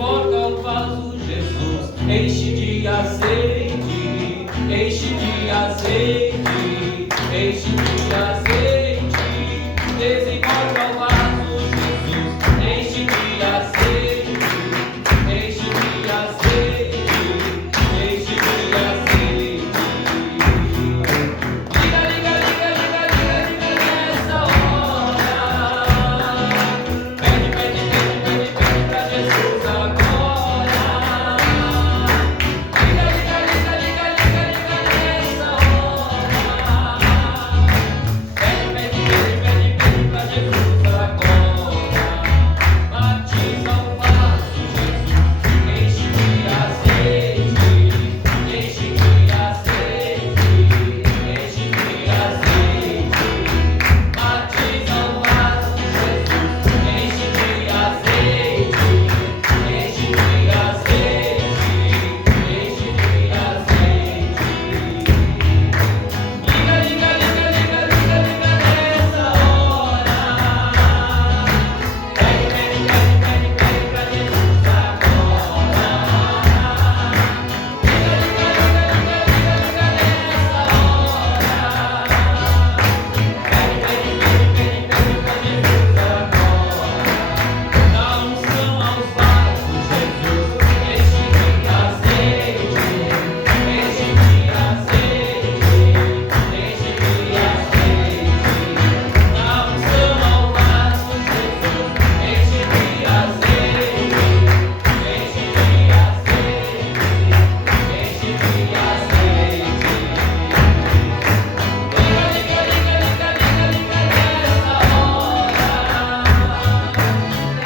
desemboca o vaso, Jesus, enche de azeite, enche de azeite, enche de azeite, desemboca o vaso, Jesus, enche de azeite, enche de azeite, enche de azeite. Liga, liga, liga, liga, liga, liga nessa hora. Pede, pede, pede, pede, pede pra Jesus agora. Liga, liga, liga, liga, liga, liga nessa hora. Pede, pede, pede, pede, pede pra Jesus agora. Batiza o vaso, Jesus, enche de azeite, enche de azeite, enche de azeite. Batiza o vaso, Jesus, enche de azeite, enche de azeite, enche de azeite. Liga, liga, liga, liga, liga, liga nessa hora. Pede, pede, pede, pede, pede pra Jesus agora. Liga, liga, liga, liga, liga, liga nessa hora. Pede, pede, pede, pede, pede pra Jesus agora. Dá unção aos vasos, Jesus, enche de azeite, enche de azeite, enche de azeite. Dá unção ao vaso, Jesus, enche de azeite, enche de azeite, enche de azeite. Liga, liga, liga, liga, liga, liga nessa hora.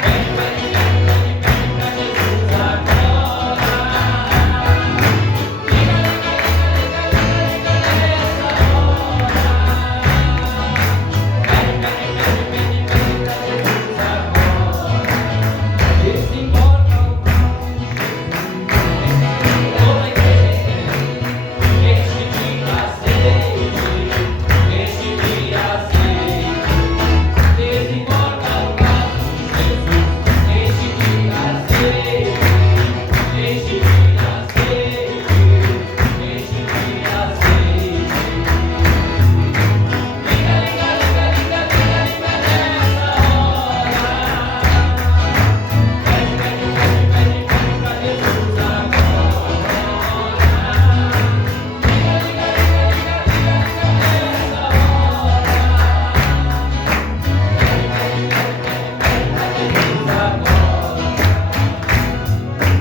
Pede, pede, pede, pede, pede pra Jesus agora. Liga, liga, liga, liga, liga, liga nessa hora. Pede, pede, pede, pede, pede pra Jesus agora. Desemboca o vaso, toda a igreja enche de azeite, enche de azeite. Desemboca o vaso, Jesus, enche de azeite, enche de azeite, enche de azeite. Liga, liga, liga, liga, liga, liga nessa hora. Pede, pede, pede, pede, pede pra Jesus agora. Liga, liga, liga, liga, liga, liga nessa hora.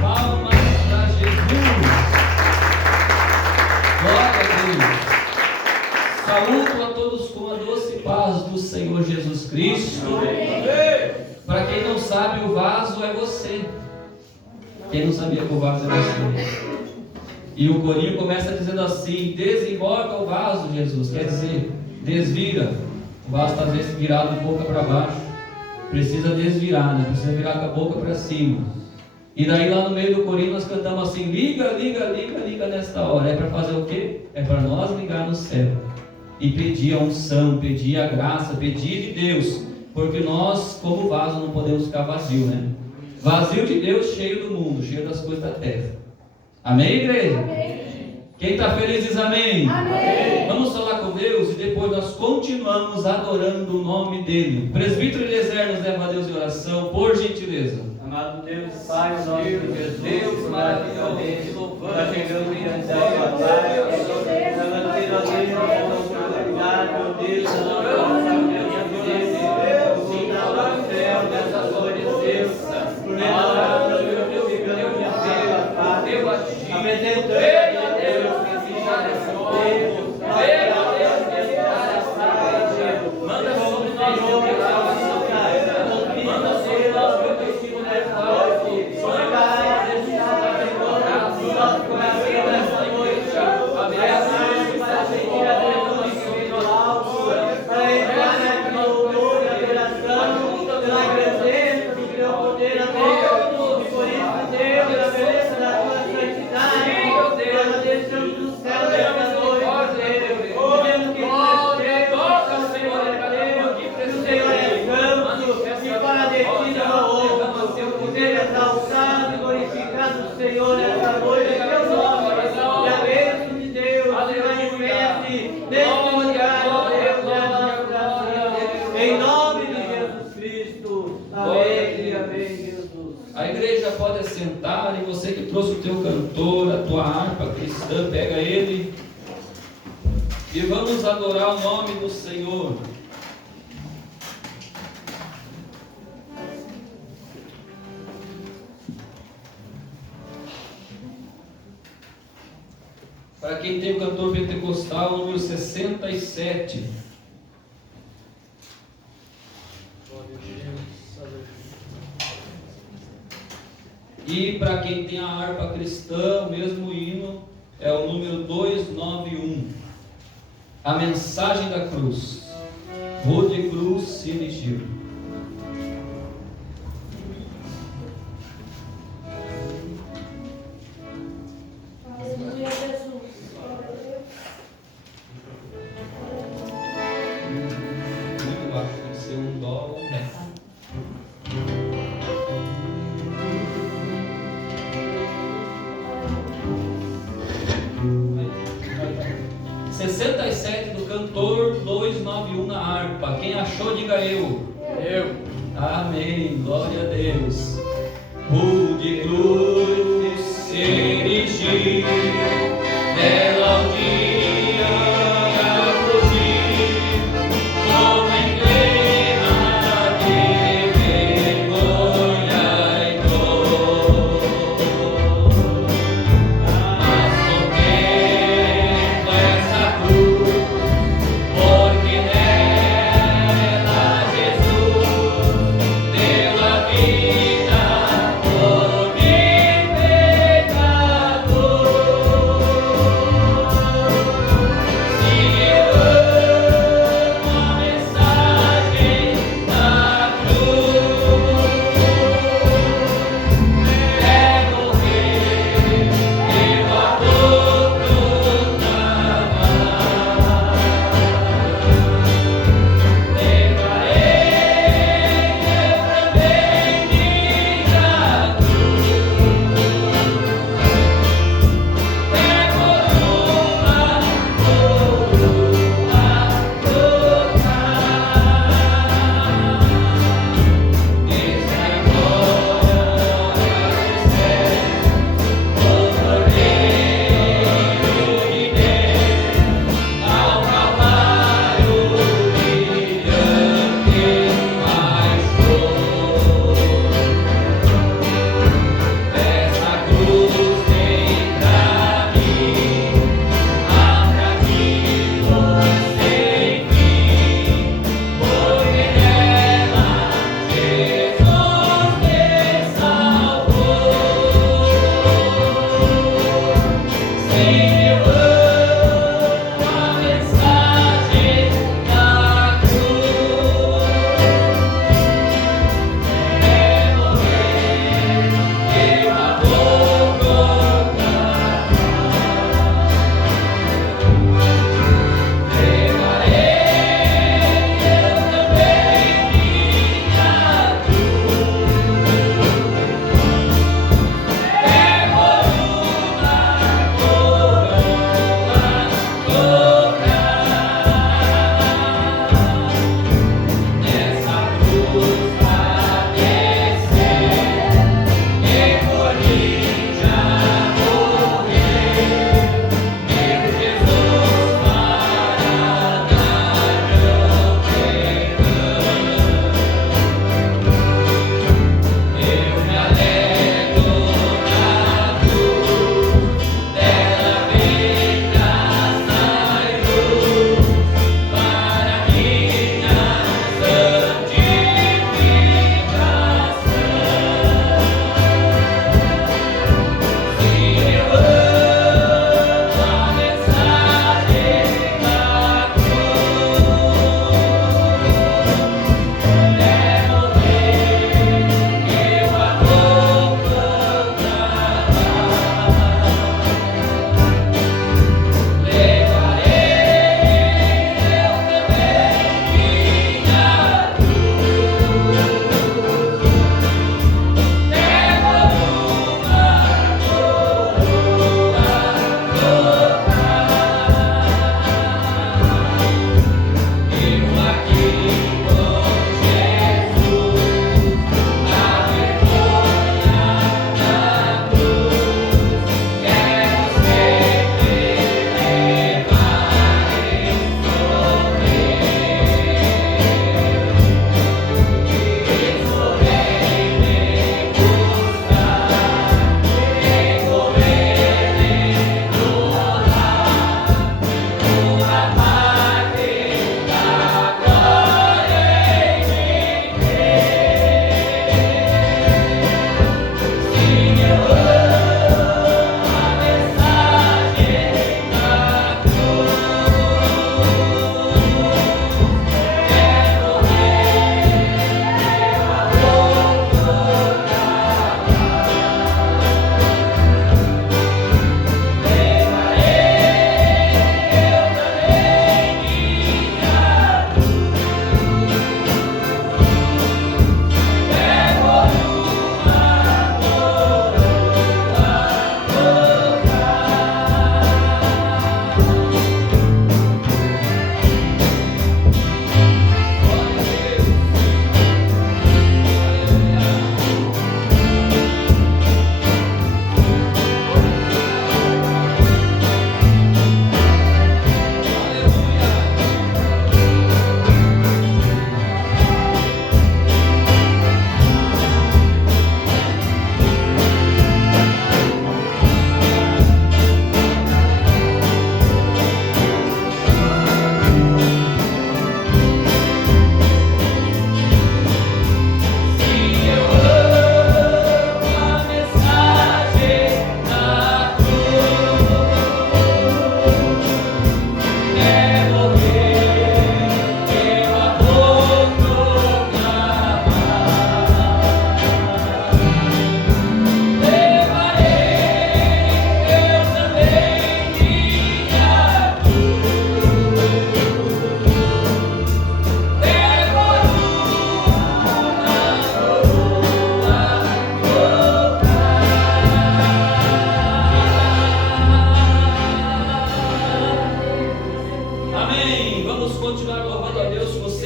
Palmas para Jesus. Glória a Deus. Saúdo a todos com a doce paz do Senhor Jesus Cristo. Para quem não sabe, o vaso é você. Quem não sabia que o vaso é você? E o corinho começa dizendo assim: desemboca o vaso, Jesus. Quer dizer, desvira. O vaso está às vezes virado de boca para baixo. Precisa desvirar, né? Precisa virar com a boca para cima. E daí lá no meio do corinho nós cantamos assim: liga, liga, liga, liga nesta hora. É para fazer o quê? É para nós ligar no céu e pedir a unção, pedir a graça, pedir de Deus. Porque nós, como vaso, não podemos ficar vazio, né? Vazio de Deus, cheio do mundo, cheio das coisas da terra. Amém, igreja? Amém. Quem está feliz diz amém. Amém. Vamos falar com Deus e depois nós continuamos adorando o nome dele. Presbítero Eliezer nos leva a Deus em oração, por gentileza. Amado Deus, Pai, o nosso Jesus, Deus maravilhoso, louvamos. nós chegamos diante da Sua paz, obrigado, Deus, dessa sua presença, manda sobre nós, manda sobre nós, meu destino nessa noite, nosso coração nessa noite, abraça para sentir a tua sobre nós, para sentarem, você que trouxe o teu cantor, a tua harpa cristã, pega ele e vamos adorar o nome do Senhor. Para quem tem o cantor pentecostal, número 67. E para quem tem a harpa cristã, o mesmo hino é o número 291. A mensagem da cruz. Rude cruz se erigiu. Aleluia, Jesus. Muito baixo, tem que ser um dó ou um ré. Aí. 67 do cantor 291 na harpa. Quem achou, diga eu. Eu. Amém, glória a Deus. Rude cruz se erigiu, dela o dia fugir, como emblema de vergonha e dor. Mas contemplo essa cruz, porque nela Jesus deu a vida.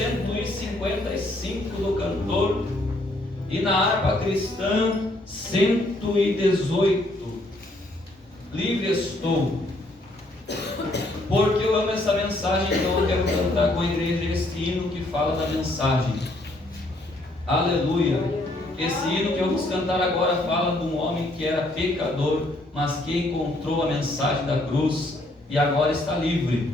155 do cantor, e na harpa cristã 118. Livre estou. Porque eu amo essa mensagem, então eu quero cantar com a igreja este hino que fala da mensagem. Aleluia. Esse hino que vamos cantar agora fala de um homem que era pecador, mas que encontrou a mensagem da cruz e agora está livre.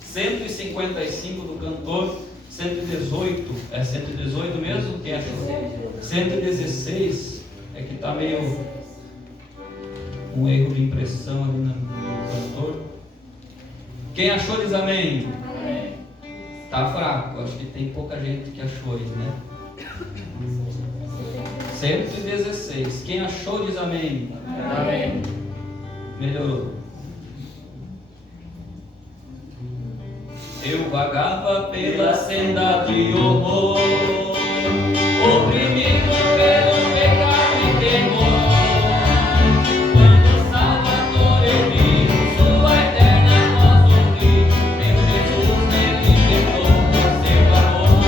155 do cantor, 118, é 118 mesmo? Quem achou? 116, é que está meio um erro de impressão ali no cantor. Quem achou diz amém. Está fraco, acho que tem pouca gente que achou aí, né? 116. Quem achou diz amém. Amém. Melhorou. Eu vagava pela senda de horror, oprimido pelo pecado e temor. Quando o Salvador eu vi, sua eterna voz ouvi, meu Jesus me libertou por seu amor.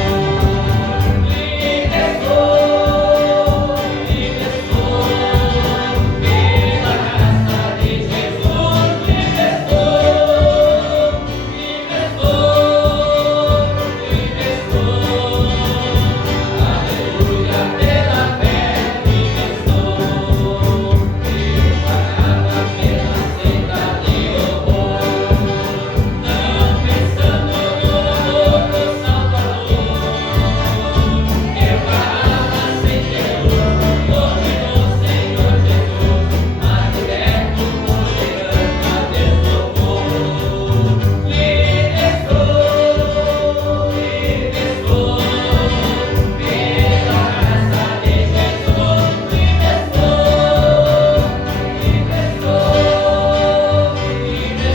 Livre estou, pela graça de Jesus. Livre estou, aleluia, pela fé. Livre estou, eu vagava pela senda de horror, não pensando no amor do Salvador. Eu parava sem Deus, nome do Senhor Jesus, mas liberto por chegando a Deus do povo. Livre estou, pela graça de Jesus. Livre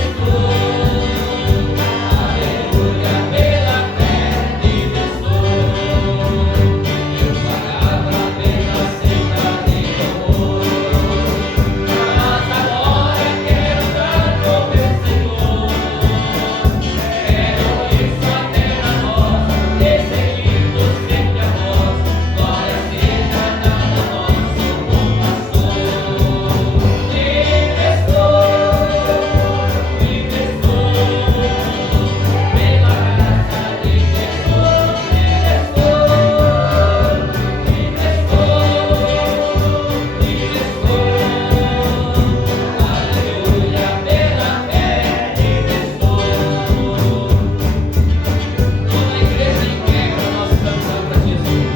estou, aleluia, pela fé. Livre estou, eu vagava pela senda de horror, mas agora quero tanto meu Senhor. Quero ir sua terra voz, seguindo sempre a voz. Glória seja dada a nosso bom pastor. Livre estou, pela graça de Jesus. Livre estou, aleluia, pela fé. Livre estou. Toda a igreja em pé para nós cantar para Jesus.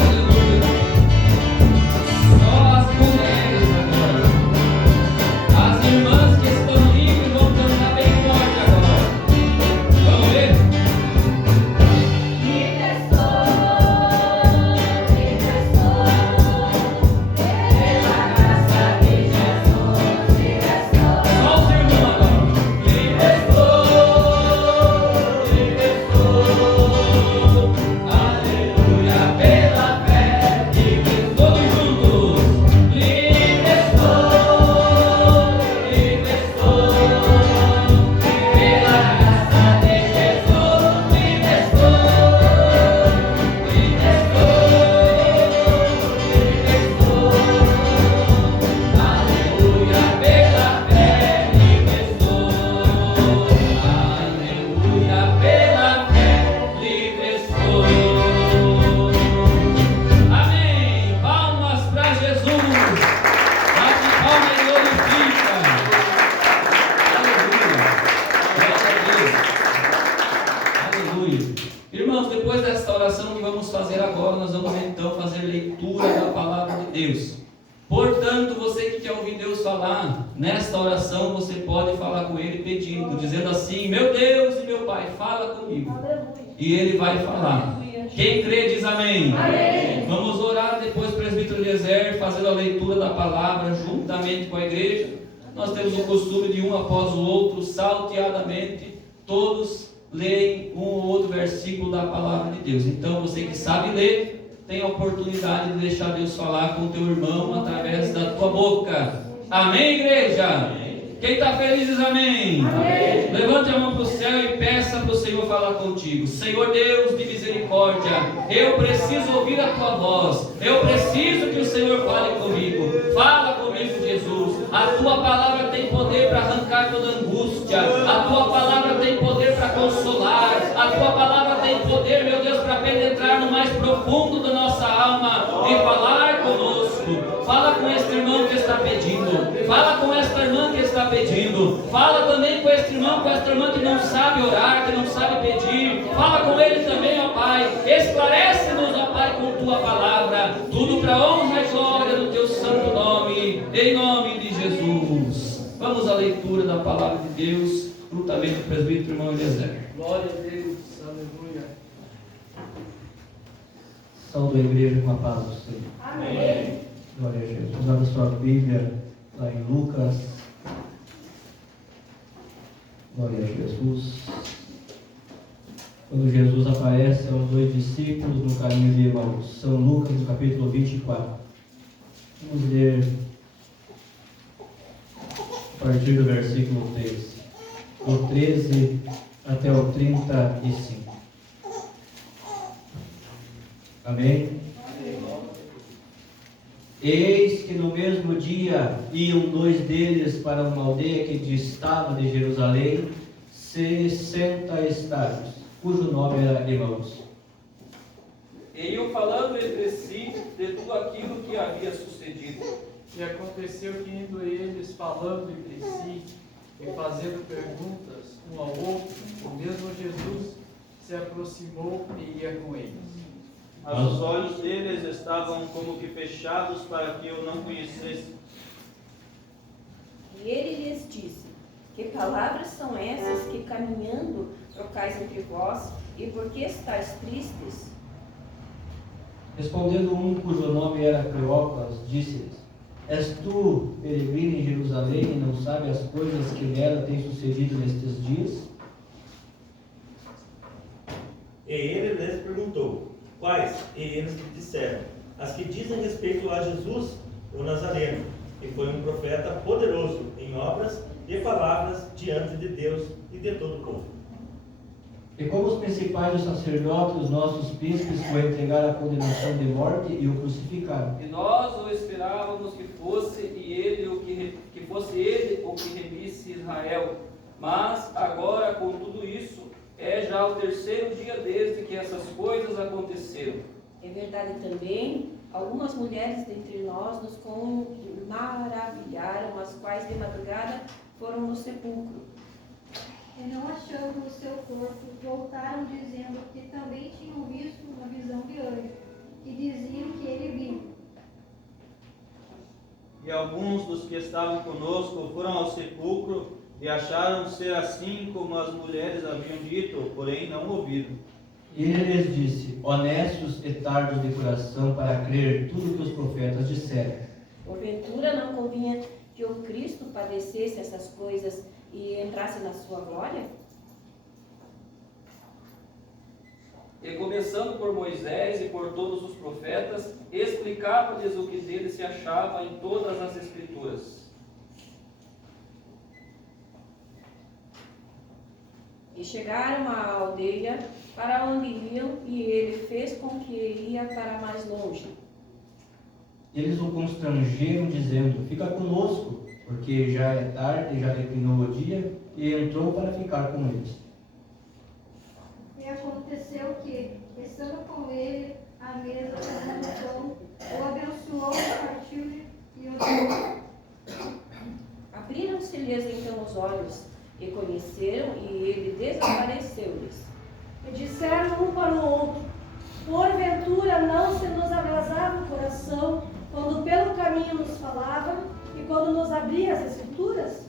Aleluia. Só as mulheres agora. As irmãs que estão livres vão cantar bem forte agora. Vamos ver? Livre estou, pela graça de Jesus. Livre estou, Só os irmãos agora. Livre estou, aleluia, pela fé. Livre estou. Todos juntos. Livre estou, pela graça de Jesus. Livre estou, aleluia, pela fé. Livre estou, aleluia, pela fé. Livre estou. Amém. Palmas para Jesus. Bate palma e glorifica. Aleluia. Glória a Deus. Aleluia. Irmãos, depois desta oração que vamos fazer agora, nós vamos então fazer leitura da palavra de Deus. Portanto, você que quer ouvir Deus falar, nesta oração você pode falar com Ele pedindo, dizendo assim: meu Deus e meu Pai, fala comigo. aleluia. E Ele vai falar. Quem crê diz amém. Amém. Vamos orar depois, presbítero Eliezer, fazendo a leitura da palavra juntamente com a igreja. Nós temos o costume de um após o outro, salteadamente, todos leem um ou outro versículo da palavra de Deus. Então, você que sabe ler, tem a oportunidade de deixar Deus falar com o teu irmão através da tua boca. Amém, igreja? Quem está feliz diz amém. Amém. Levante a céu e peça para o Senhor falar contigo. Senhor Deus de misericórdia, eu preciso ouvir a tua voz. Eu preciso que o Senhor fale comigo. Fala comigo, Jesus. A tua palavra tem poder para arrancar toda angústia. A tua palavra tem poder para consolar. A tua palavra tem poder, meu Deus, para penetrar no mais profundo da nossa alma e falar conosco. Fala com este irmão que está pedindo. Fala com esta irmã que está pedindo. Fala também com este irmão, com esta irmã que não sabe orar, que não sabe pedir. Fala com ele também, ó Pai. Esclarece-nos, ó Pai, com tua palavra. Tudo para honra e glória do teu santo nome. Em nome de Jesus. Vamos à leitura da palavra de Deus, juntamente com o presbítero irmão Eliezer. Glória a Deus, aleluia. Saúde a igreja com a paz do Senhor. Amém. Glória a Jesus. Vamos abrir sua Bíblia lá em Lucas. Glória a Jesus. Quando Jesus aparece aos 2 discípulos no caminho de Emaús. São Lucas, no capítulo 24. Vamos ler a partir do versículo 13. Do 13 até o 35. Amém? Eis que no mesmo dia iam 2 deles para uma aldeia que distava de Jerusalém 60 estádios, cujo nome era Emaús. E iam falando entre si de tudo aquilo que havia sucedido. E aconteceu que indo eles falando entre si e fazendo perguntas um ao outro, o mesmo Jesus se aproximou e ia com eles. Mas os olhos deles estavam como que fechados para que eu não conhecesse. E ele lhes disse: Que palavras são essas que caminhando trocais entre vós, e por que estáis tristes? Respondendo um cujo nome era Cleópas, disse-lhes: És tu peregrino em Jerusalém e não sabe as coisas que nela têm sucedido nestes dias? E ele lhes perguntou: Quais? E eles lhe disseram: As que dizem respeito a Jesus, o Nazareno, que foi um profeta poderoso em obras e palavras diante de Deus e de todo o povo. E como os principais dos sacerdotes, os nossos príncipes, o entregaram à condenação de morte e o crucificaram. E nós o esperávamos que fosse ele o que remisse Israel. Mas agora, com tudo isso, é já o 3º dia desde que essas coisas aconteceram. É verdade também, algumas mulheres dentre nós nos maravilharam, as quais de madrugada foram no sepulcro. E não achando o seu corpo, voltaram dizendo que também tinham visto uma visão de anjo, e diziam que ele vive. E alguns dos que estavam conosco foram ao sepulcro e acharam ser assim como as mulheres haviam dito, porém não ouviram. E ele lhes disse: Honestos e tardos de coração para crer tudo que os profetas disseram. Porventura não convinha que o Cristo padecesse essas coisas e entrasse na sua glória? E começando por Moisés e por todos os profetas, explicava-lhes o que dele se achava em todas as Escrituras. E chegaram à aldeia para onde iam, e ele fez com que ia para mais longe. Eles o constrangeram, dizendo: Fica conosco, porque já é tarde, já declinou o dia, e entrou para ficar com eles. E aconteceu que, estando com ele à mesa comendo pão, o abençoou, partiu e o deu. Abriram-se-lhes então os olhos, e conheceram, e ele desapareceu-lhes. E disseram um para o outro: Porventura não se nos abrasava o coração quando pelo caminho nos falava e quando nos abria as Escrituras?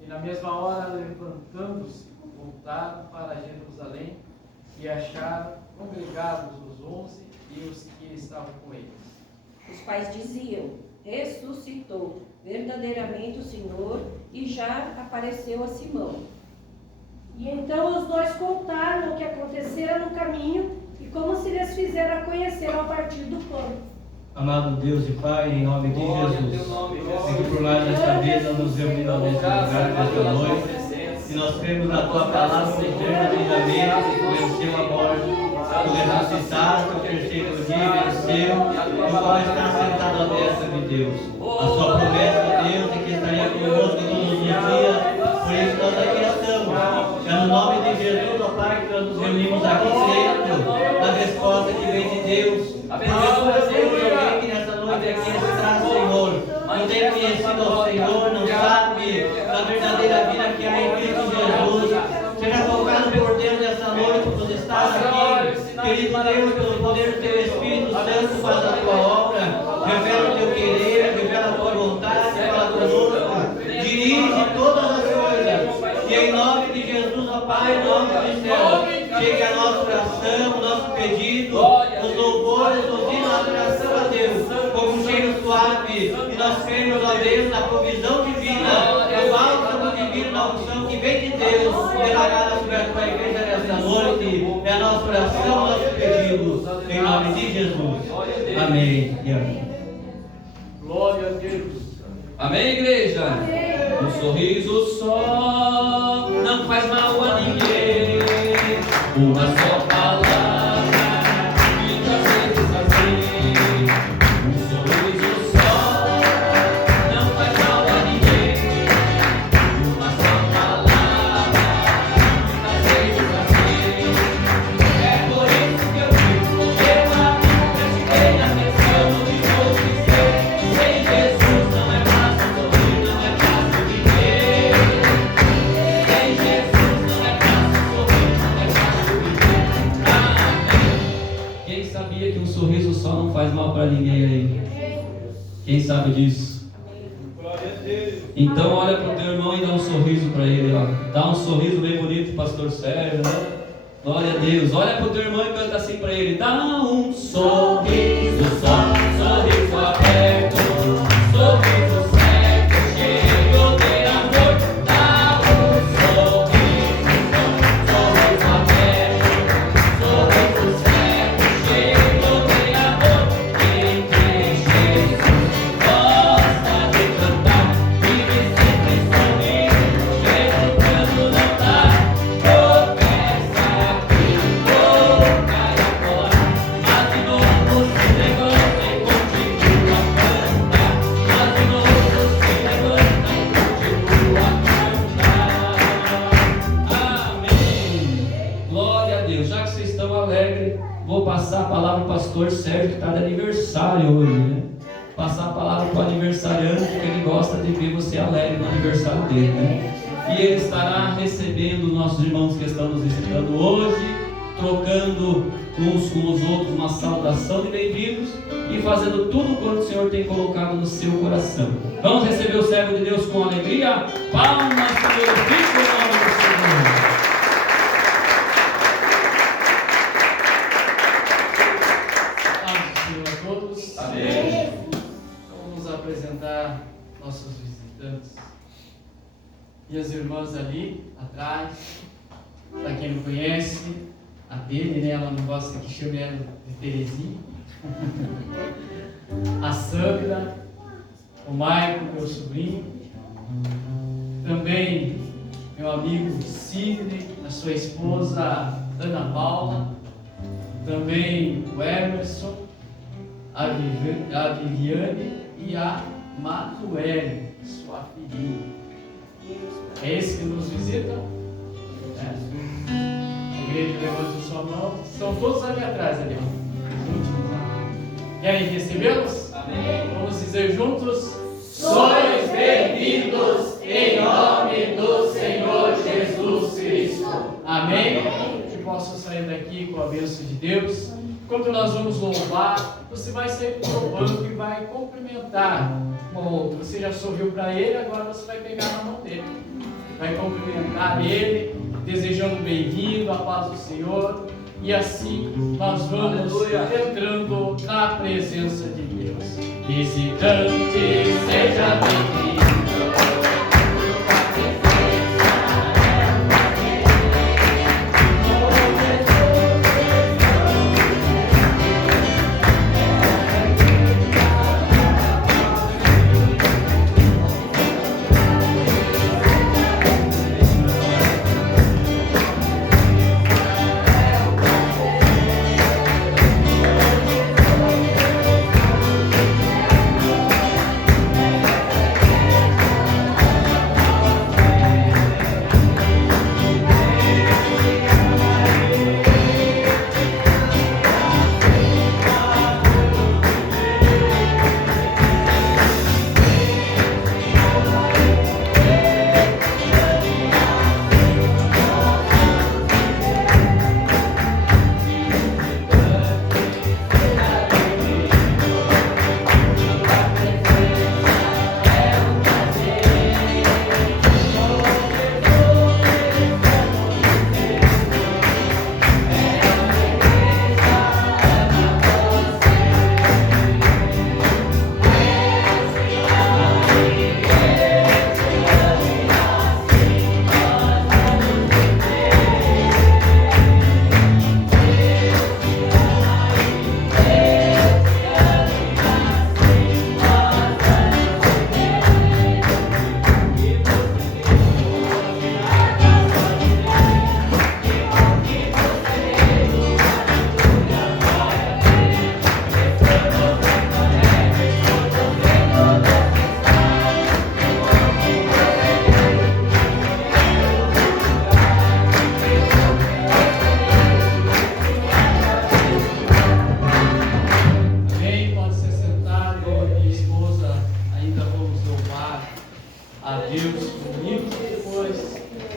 E na mesma hora, levantando-se, voltaram para Jerusalém e acharam congregados os 11 e os que estavam com eles. Os pais diziam: Ressuscitou verdadeiramente o Senhor e já apareceu a Simão. E então os dois contaram o que acontecera no caminho e como se lhes fizera conhecer ao partir do pão. Amado Deus e Pai, em nome de Glória a Jesus, teu nome, é que por mais desta vez não nos reunimos neste lugar, nesta noite, E nós cremos na tua palavra eternamente, que venceu a morte, tu ressuscitaste, o terceiro dia venceu, o qual está sentado à destra de Deus. A sua promessa, Deus, é que estaria conosco todos os dias, por isso nós aqui estamos. É no nome de Jesus, ó Pai, que nós nos reunimos aqui crendo na resposta que vem de Deus. Alguém que nessa noite aqui está, Senhor, não tem conhecido ao Senhor, não sabe da verdadeira vida que há em Cristo Jesus. Seja tocado por Deus nessa noite, por estar aqui. Querido Deus, pelo poder do Teu Espírito Santo, faz a Tua obra. Revela o Teu querer, revela a Tua vontade, fala conosco. Dirige todas as coisas. E em nome de Jesus, ó Pai, em nome do céu, chegue a nossa oração, o nosso pedido, os louvores, ouvindo a adoração a Deus, como um cheiro suave. E nós cremos, ó Deus, na provisão divina, no bálsamo divino, na unção que vem de Deus, derramada sobre a tua igreja nesta noite. É a nossa oração, o nosso pedido, em nome de Jesus. Amém e amém. Glória a Deus. Amém, igreja? Um sorriso só não faz mal a ninguém. Uma só palavra, muitas vezes assim. Um sorriso só não faz mal a ninguém. Uma só palavra, muitas vezes assim. É por isso que eu digo, eu amo, prestei atenção no que vou dizer. Sem Jesus não é fácil sorrir, não é fácil viver. Sem Jesus não é fácil sorrir, não é fácil viver. Amém. Quem sabia que um sorriso só não faz mal para ninguém aí? Quem sabe disso? Então olha para o teu irmão e dá um sorriso para ele, ó. Dá um sorriso bem bonito, pastor Sérgio, né? Glória a Deus. Olha para o teu irmão e canta assim para ele. Dá um sorriso só, sorriso aberto, sorriso certo, cheio de amor. Dá um sorriso só, sorriso aberto, sorriso certo, cheio de amor. Quem tem Jesus gosta de cantar, vive sempre sorrindo, mesmo quando não dá. Tropeça aqui, cai agora, mas de novo se levanta e continua a cantar. Mas de novo se levanta e continua a cantar. Amém. Glória a Deus. Já que vocês estão alegres, vou passar a palavra para o pastor Sérgio, que está de aniversário hoje, né? Passar a palavra para o aniversariante, porque ele gosta de ver você alegre no aniversário dele, né? E ele estará recebendo nossos irmãos que estão nos visitando hoje, trocando uns com os outros uma saudação de bem-vindos e fazendo tudo quanto o Senhor tem colocado no seu coração. Vamos receber o servo de Deus com alegria? Palmas para o glorifique o nome do Senhor. Paz do Senhor a todos. Amém. Vamos apresentar nossos visitantes. E as irmãs ali atrás, para quem não conhece, a dele, né? Ela não gosta que chame ela de Terezinha. A Sandra, o Maicon, meu sobrinho. Também meu amigo Sidney, a sua esposa Ana Paula. Também o Emerson, a Viviane e a Matuele, sua filhinha. É esse que nos visita? É. A igreja levanta sua mão. Estão todos ali atrás, ali, ó. Os últimos, ó. Querem recebê-los? Amém. Vamos dizer juntos: sois bem-vindos em nome do Senhor Jesus Cristo. Amém? Que possam sair daqui com a bênção de Deus. Enquanto nós vamos louvar, você vai sair do banco e vai cumprimentar um ao outro. Você já sorriu para ele, agora você vai pegar na mão dele. Vai cumprimentar ele, desejando bem-vindo, a paz do Senhor. E assim nós vamos entrando na presença de Deus. Visitante, seja bem-vindo.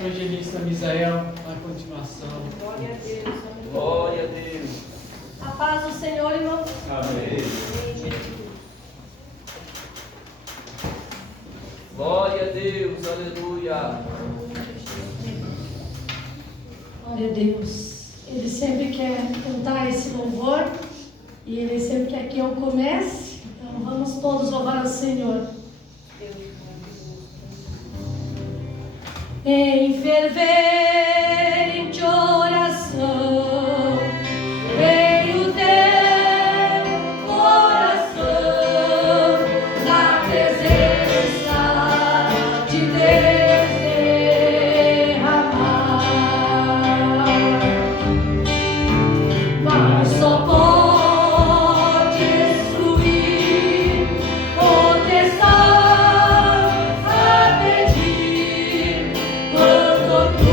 evangelista Misael na continuação. Glória a Deus. Glória a Deus. A paz do Senhor, irmãos. Amém. Glória a Deus. Aleluia. Glória a Deus. Ele sempre quer cantar esse louvor e ele sempre quer que eu comece. Então vamos todos louvar ao Senhor. Em fervente oração veio teu coração na presença de Deus derramar, mas só pode destruir ou testar a pedir quando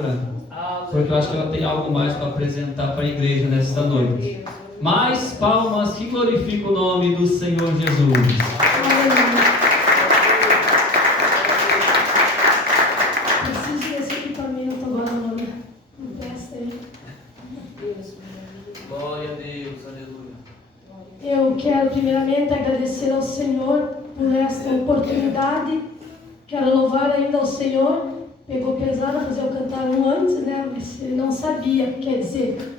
palavra, porque eu acho que ela tem algo mais para apresentar para a igreja nesta noite. Mais palmas que glorificam o nome do Senhor Jesus. Preciso desse equipamento agora, Ana. Empresta aí. Glória a Deus, aleluia. Eu quero primeiramente agradecer ao Senhor por esta oportunidade. Quero louvar ainda ao Senhor. Pegou pesado fazer eu cantar um antes, né? Mas ele não sabia, quer dizer.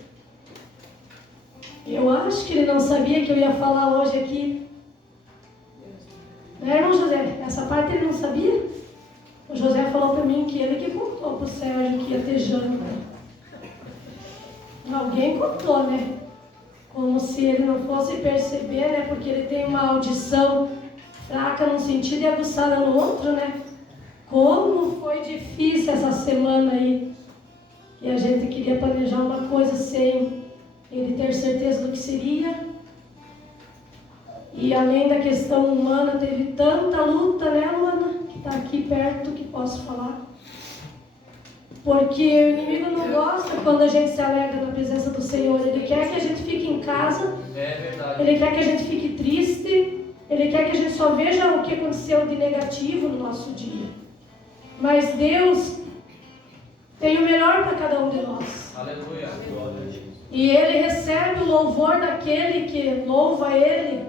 Eu acho que ele não sabia que eu ia falar hoje aqui. Né, irmão José? Essa parte ele não sabia? O José falou para mim que ele que contou para o Sérgio que ia ter janta. Alguém contou, né? Como se ele não fosse perceber, né? Porque ele tem uma audição fraca num sentido e aguçada no outro, né? Como foi difícil essa semana aí. E a gente queria planejar uma coisa sem ele ter certeza do que seria. E além da questão humana, teve tanta luta, né, Luana? Que está aqui perto, que posso falar. Porque o inimigo não gosta quando a gente se alegra na presença do Senhor. Ele quer que a gente fique em casa. É verdade. Ele quer que a gente fique triste. Ele quer que a gente só veja o que aconteceu de negativo no nosso dia. Mas Deus tem o melhor para cada um de nós. Aleluia. E Ele recebe o louvor daquele que louva Ele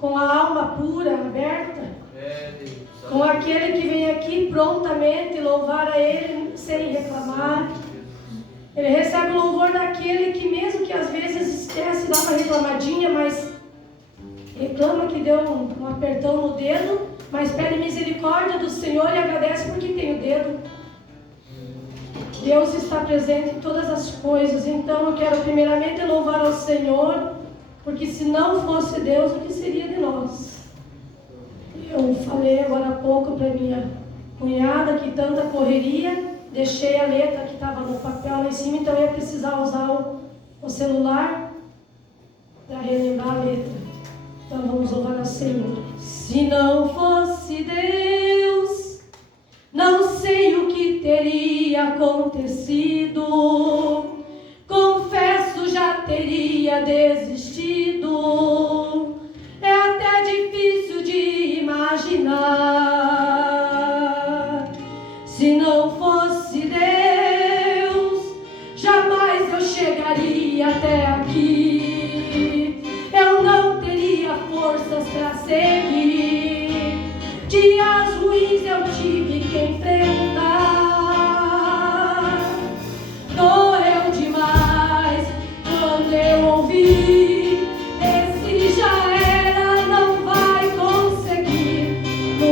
com a alma pura, aberta. É Deus. Com aquele que vem aqui prontamente louvar a Ele sem reclamar. Ele recebe o louvor daquele que mesmo que às vezes esquece, dá uma reclamadinha, mas reclama que deu um apertão no dedo, mas pede misericórdia do Senhor e agradece porque tem o dedo. Deus está presente em todas as coisas, então eu quero primeiramente louvar ao Senhor, porque se não fosse Deus, o que seria de nós? Eu falei agora há pouco para minha cunhada que tanta correria, deixei a letra que estava no papel lá em cima, então eu ia precisar usar o celular para relembrar a letra. Então vamos louvar ao Senhor. Se não fosse Deus, não sei o que teria acontecido. Confesso, já teria desistido. É até difícil de imaginar. Se não fosse Deus, jamais eu chegaria até aqui. Eu não teria forças para seguir. Dias ruins eu tive que enfrentar. Doeu demais quando eu ouvi: esse já era, não vai conseguir. No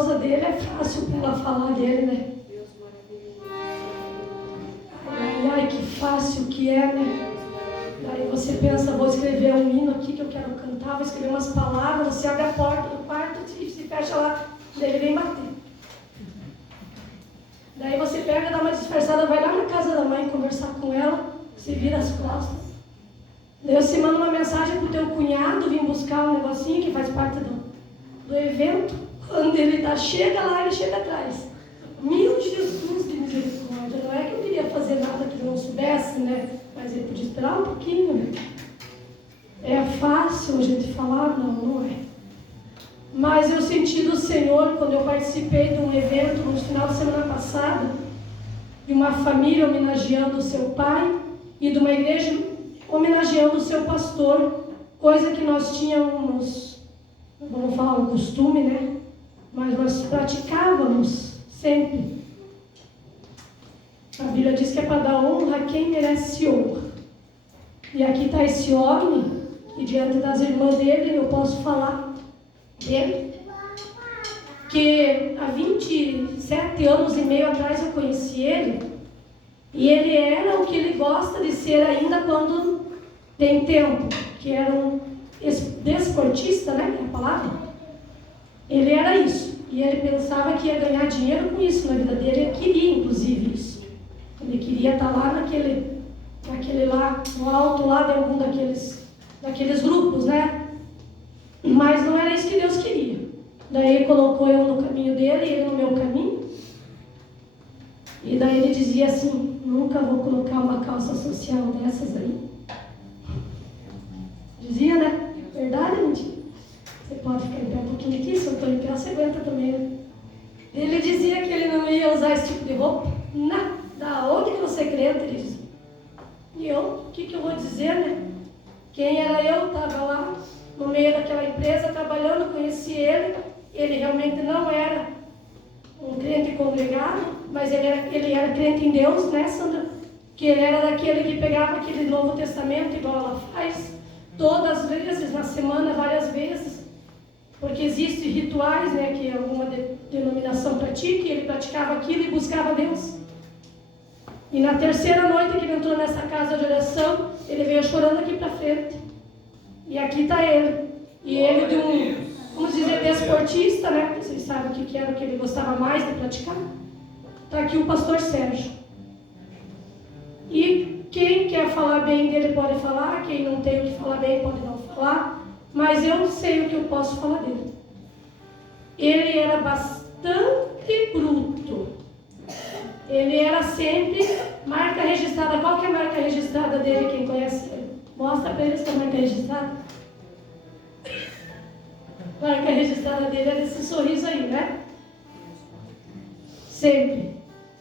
esposa dele é fácil para ela falar dele, né? Ai, que fácil que é, né? Daí você pensa, vou escrever um hino aqui que eu quero cantar, vou escrever umas palavras, você abre a porta do quarto e se fecha lá, daí ele vem bater. Daí você pega, dá uma disfarçada, vai lá na casa da mãe conversar com ela, você vira as costas. Daí você manda uma mensagem pro teu cunhado vir buscar um negocinho que faz parte do evento. Quando ele chega lá, ele chega atrás. Meu Jesus de misericórdia, não é que eu queria fazer nada que eu não soubesse, né? Mas ele podia esperar um pouquinho, né? É fácil a gente falar? Não, não é. Mas eu senti do Senhor, quando eu participei de um evento no final de semana passada, de uma família homenageando o seu pai e de uma igreja homenageando o seu pastor, coisa que nós tínhamos, vamos falar um costume, né? Mas nós praticávamos sempre. A Bíblia diz que é para dar honra a quem merece honra. E aqui está esse homem, e diante das irmãs dele eu posso falar dele, que há 27 anos e meio atrás eu conheci ele, e ele era o que ele gosta de ser ainda quando tem tempo, que era um desportista, né? É a palavra? Ele era isso, e ele pensava que ia ganhar dinheiro com isso na vida dele, ele queria inclusive isso. Ele queria estar lá naquele lá, no alto lá de algum daqueles grupos, né? Mas não era isso que Deus queria. Daí ele colocou eu no caminho dele e ele no meu caminho. E daí ele dizia assim, nunca vou colocar uma calça social dessas aí. Dizia, né? Verdade, mentira? Você pode ficar em pé um pouquinho aqui, se eu estou em pé, você aguenta também, né? Ele dizia que ele não ia usar esse tipo de roupa. Não. Da onde que você crê, ele dizia. E eu, o que eu vou dizer, né? Quem era eu, estava lá no meio daquela empresa trabalhando, conheci ele. Ele realmente não era um crente congregado, mas ele era crente em Deus, né, Sandra? Que ele era daquele que pegava aquele Novo Testamento, igual ela faz, todas as vezes, na semana, várias vezes, porque existem rituais, né, que alguma denominação pratica, e ele praticava aquilo e buscava Deus. E na terceira noite que ele entrou nessa casa de oração, ele veio chorando aqui para frente. E aqui está ele. E ele de um, vamos dizer, desportista, né? Vocês sabem o que era o que ele gostava mais de praticar. Está aqui o pastor Sérgio. E quem quer falar bem dele pode falar, quem não tem o que falar bem pode não falar. Mas eu sei o que eu posso falar dele. Ele era bastante bruto. Ele era sempre marca registrada. Qual que é a marca registrada dele, quem conhece ele? Mostra para eles que é a marca registrada. A marca registrada dele é desse sorriso aí, né? Sempre.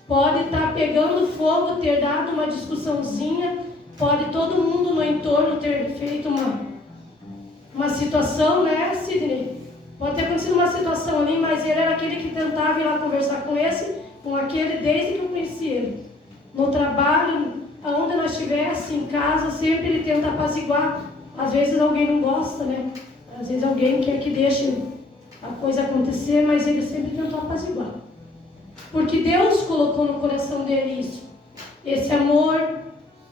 Pode estar pegando fogo, ter dado uma discussãozinha, pode todo mundo no entorno ter feito uma situação, né, Sidney? Pode ter acontecido uma situação ali, mas ele era aquele que tentava ir lá conversar com aquele desde que eu conheci ele. No trabalho, aonde nós estivesse, em casa, sempre ele tenta apaziguar. Às vezes alguém não gosta, né? Às vezes alguém quer que deixe a coisa acontecer, mas ele sempre tentou apaziguar. Porque Deus colocou no coração dele isso. Esse amor,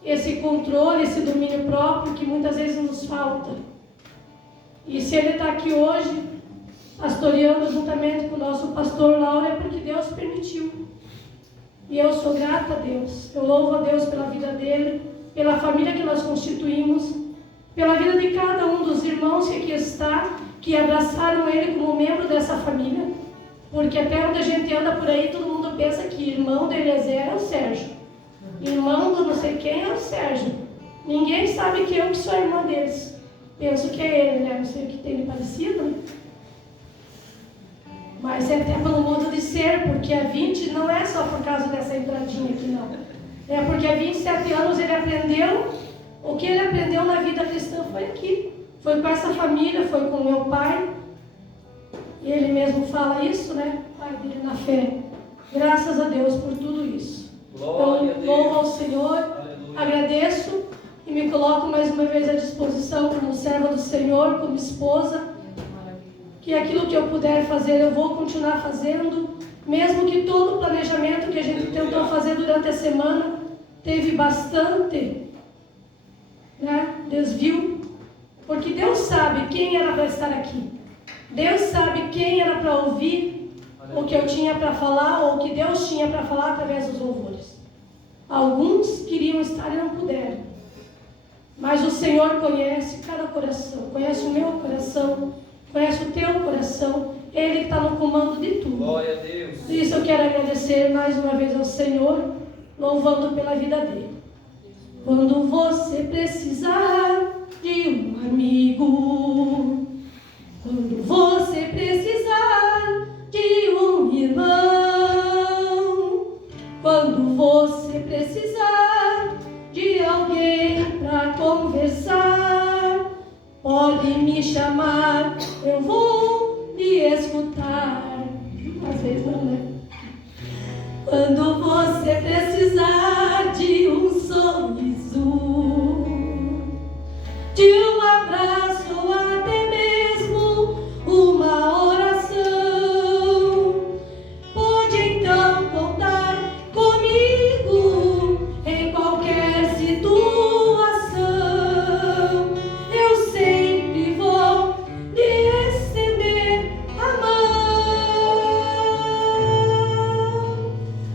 esse controle, esse domínio próprio que muitas vezes nos falta. E se ele está aqui hoje, pastoreando juntamente com o nosso pastor Lauro, é porque Deus permitiu. E eu sou grata a Deus. Eu louvo a Deus pela vida dele, pela família que nós constituímos, pela vida de cada um dos irmãos que aqui está, que abraçaram ele como membro dessa família. Porque até onde a gente anda por aí, todo mundo pensa que irmão do Eliezer é o Sérgio. Irmão do não sei quem é o Sérgio. Ninguém sabe que eu que sou a irmã deles. Penso que é ele, né? Não sei o que tem de parecido, né? Mas é até pelo modo de ser, porque há 20 não é só por causa dessa entradinha aqui, não. É porque há 27 anos ele aprendeu, o que ele aprendeu na vida cristã foi aqui. Foi com essa família, foi com meu pai. E ele mesmo fala isso, né? Pai dele na fé. Graças a Deus por tudo isso. Eu louvo ao Senhor, agradeço e me coloco mais uma vez à disposição como serva do Senhor, como esposa. que aquilo que eu puder fazer, eu vou continuar fazendo, mesmo que todo o planejamento que a gente tentou fazer durante a semana teve bastante, desvio, porque Deus sabe quem era para estar aqui. Deus sabe quem era para ouvir o que eu tinha para falar, ou o que Deus tinha para falar através dos louvores. Alguns queriam estar e não puderam. Mas o Senhor conhece cada coração, conhece o meu coração, conhece o teu coração. Ele que está no comando de tudo. Glória a Deus. Por isso eu quero agradecer mais uma vez ao Senhor, louvando pela vida dele. Quando você precisar de um amigo, quando você precisar de um irmão, quando você precisar de alguém para conversar, pode me chamar, eu vou lhe escutar. Às vezes não, né? Quando você precisar de um sorriso, de um abraço ou até mesmo uma oração, pode então contar comigo em qualquer situação. Eu sempre vou lhe estender a mão.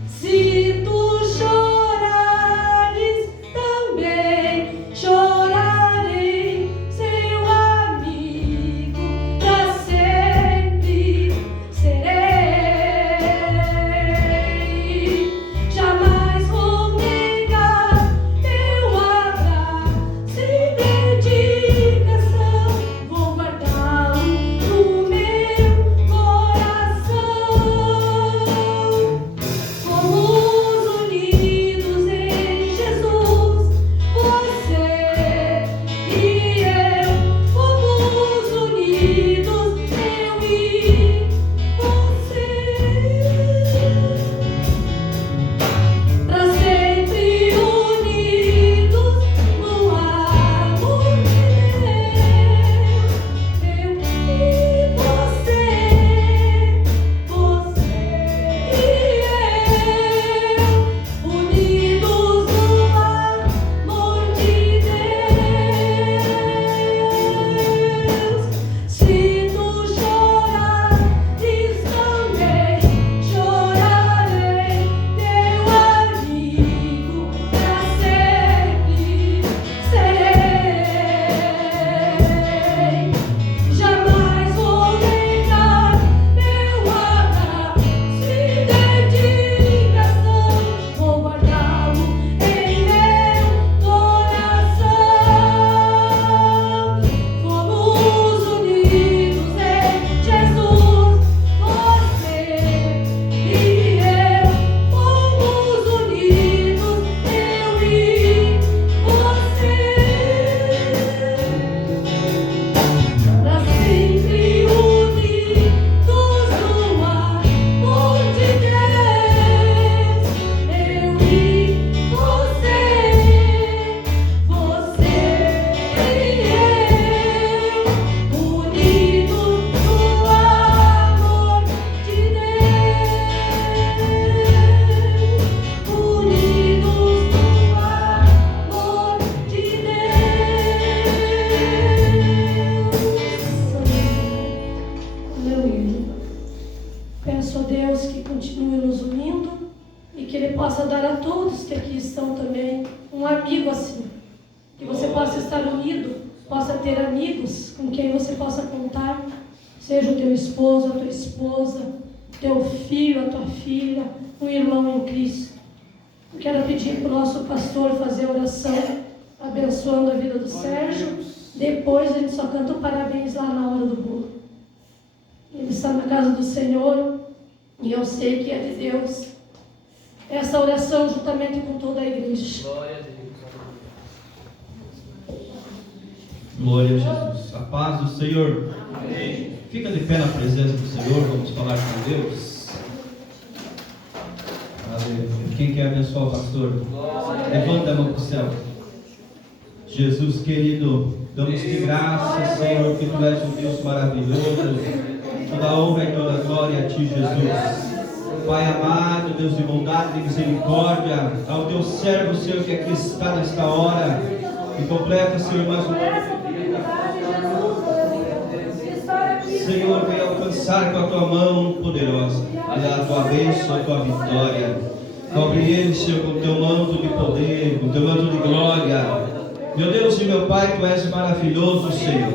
Se tu chorares, também chorarei, seu amigo, pra sempre serei. Jamais vou negar teu abraço e dedicação, vou guardá-lo no meu coração. Fomos unidos em Jesus, você e eu. Fomos unidos, eu e você. Pra sempre unidos no amor de Deus. Eu e você, você e eu, unidos no amor de Deus. Se tu chorares, também chorarei, teu amigo, pra sempre serei. Jamais vou negar teu abraço e dedicação, vou guardá-lo em meu coração. Fomos unidos em Jesus, você e eu. Fomos unidos, eu e você. Pra sempre unidos no amor de Deus. Eu e você, você e eu, unidos no amor de Deus. Unidos no amor de Deus. Aleluia. Peço a Deus que continue nos unindo e que Ele possa dar a todos que aqui estão também um amigo assim. Que você possa estar unido, possa ter amigos com quem você possa contar, seja o teu esposo, a tua esposa, teu filho, a tua filha, um irmão em Cristo. Eu quero pedir para o nosso pastor fazer a oração, abençoando a vida do Sérgio. Depois a gente só canta o parabéns lá na hora do bolo. Ele está na casa do Senhor e eu sei que é de Deus. Essa oração juntamente com toda a igreja. Glória a Deus. Glória a Jesus. A paz do Senhor. Amém. Fica de pé na presença do Senhor, vamos falar com Deus. Aleluia. Quem quer abençoar o pastor? Levanta a mão para o céu. Jesus querido, damos-te graças, Senhor, que tu és um Deus maravilhoso. toda a honra e toda a glória a Ti, Jesus. Pai amado, Deus de bondade e misericórdia, ao Teu servo, Senhor, que aqui está nesta hora, e completa, Senhor, mais um Senhor, venha alcançar com a Tua mão poderosa, a Tua bênção, a Tua vitória. Cobre ele, Senhor, com o Teu manto de poder, com o Teu manto de glória. Meu Deus e meu Pai, Tu és maravilhoso, Senhor.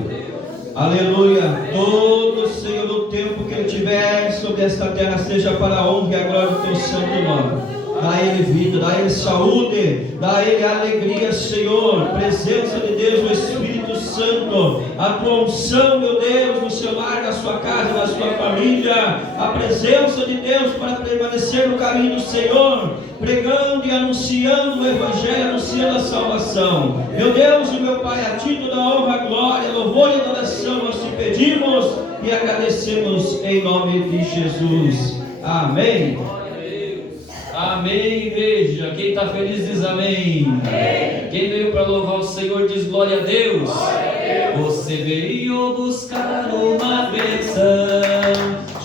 Aleluia. Todo, Senhor, o tempo que Ele tiver sobre esta terra, seja para a honra e a glória do Teu santo nome. Dá a Ele vida, dá a Ele saúde, dá a Ele alegria, Senhor. Presença de Deus, o Espírito Santo, a Tua unção, meu Deus, no seu lar, na sua casa, na sua família. A presença de Deus para permanecer no caminho do Senhor, pregando e anunciando o Evangelho, anunciando a salvação. Meu Deus e meu Pai, a Ti toda a honra, glória, louvor e adoração nós te pedimos e agradecemos em nome de Jesus. Amém. Amém, igreja. Quem está feliz diz amém. Amém. Quem veio para louvar o Senhor diz glória a Deus. Glória a Deus. Você veio buscar uma bênção.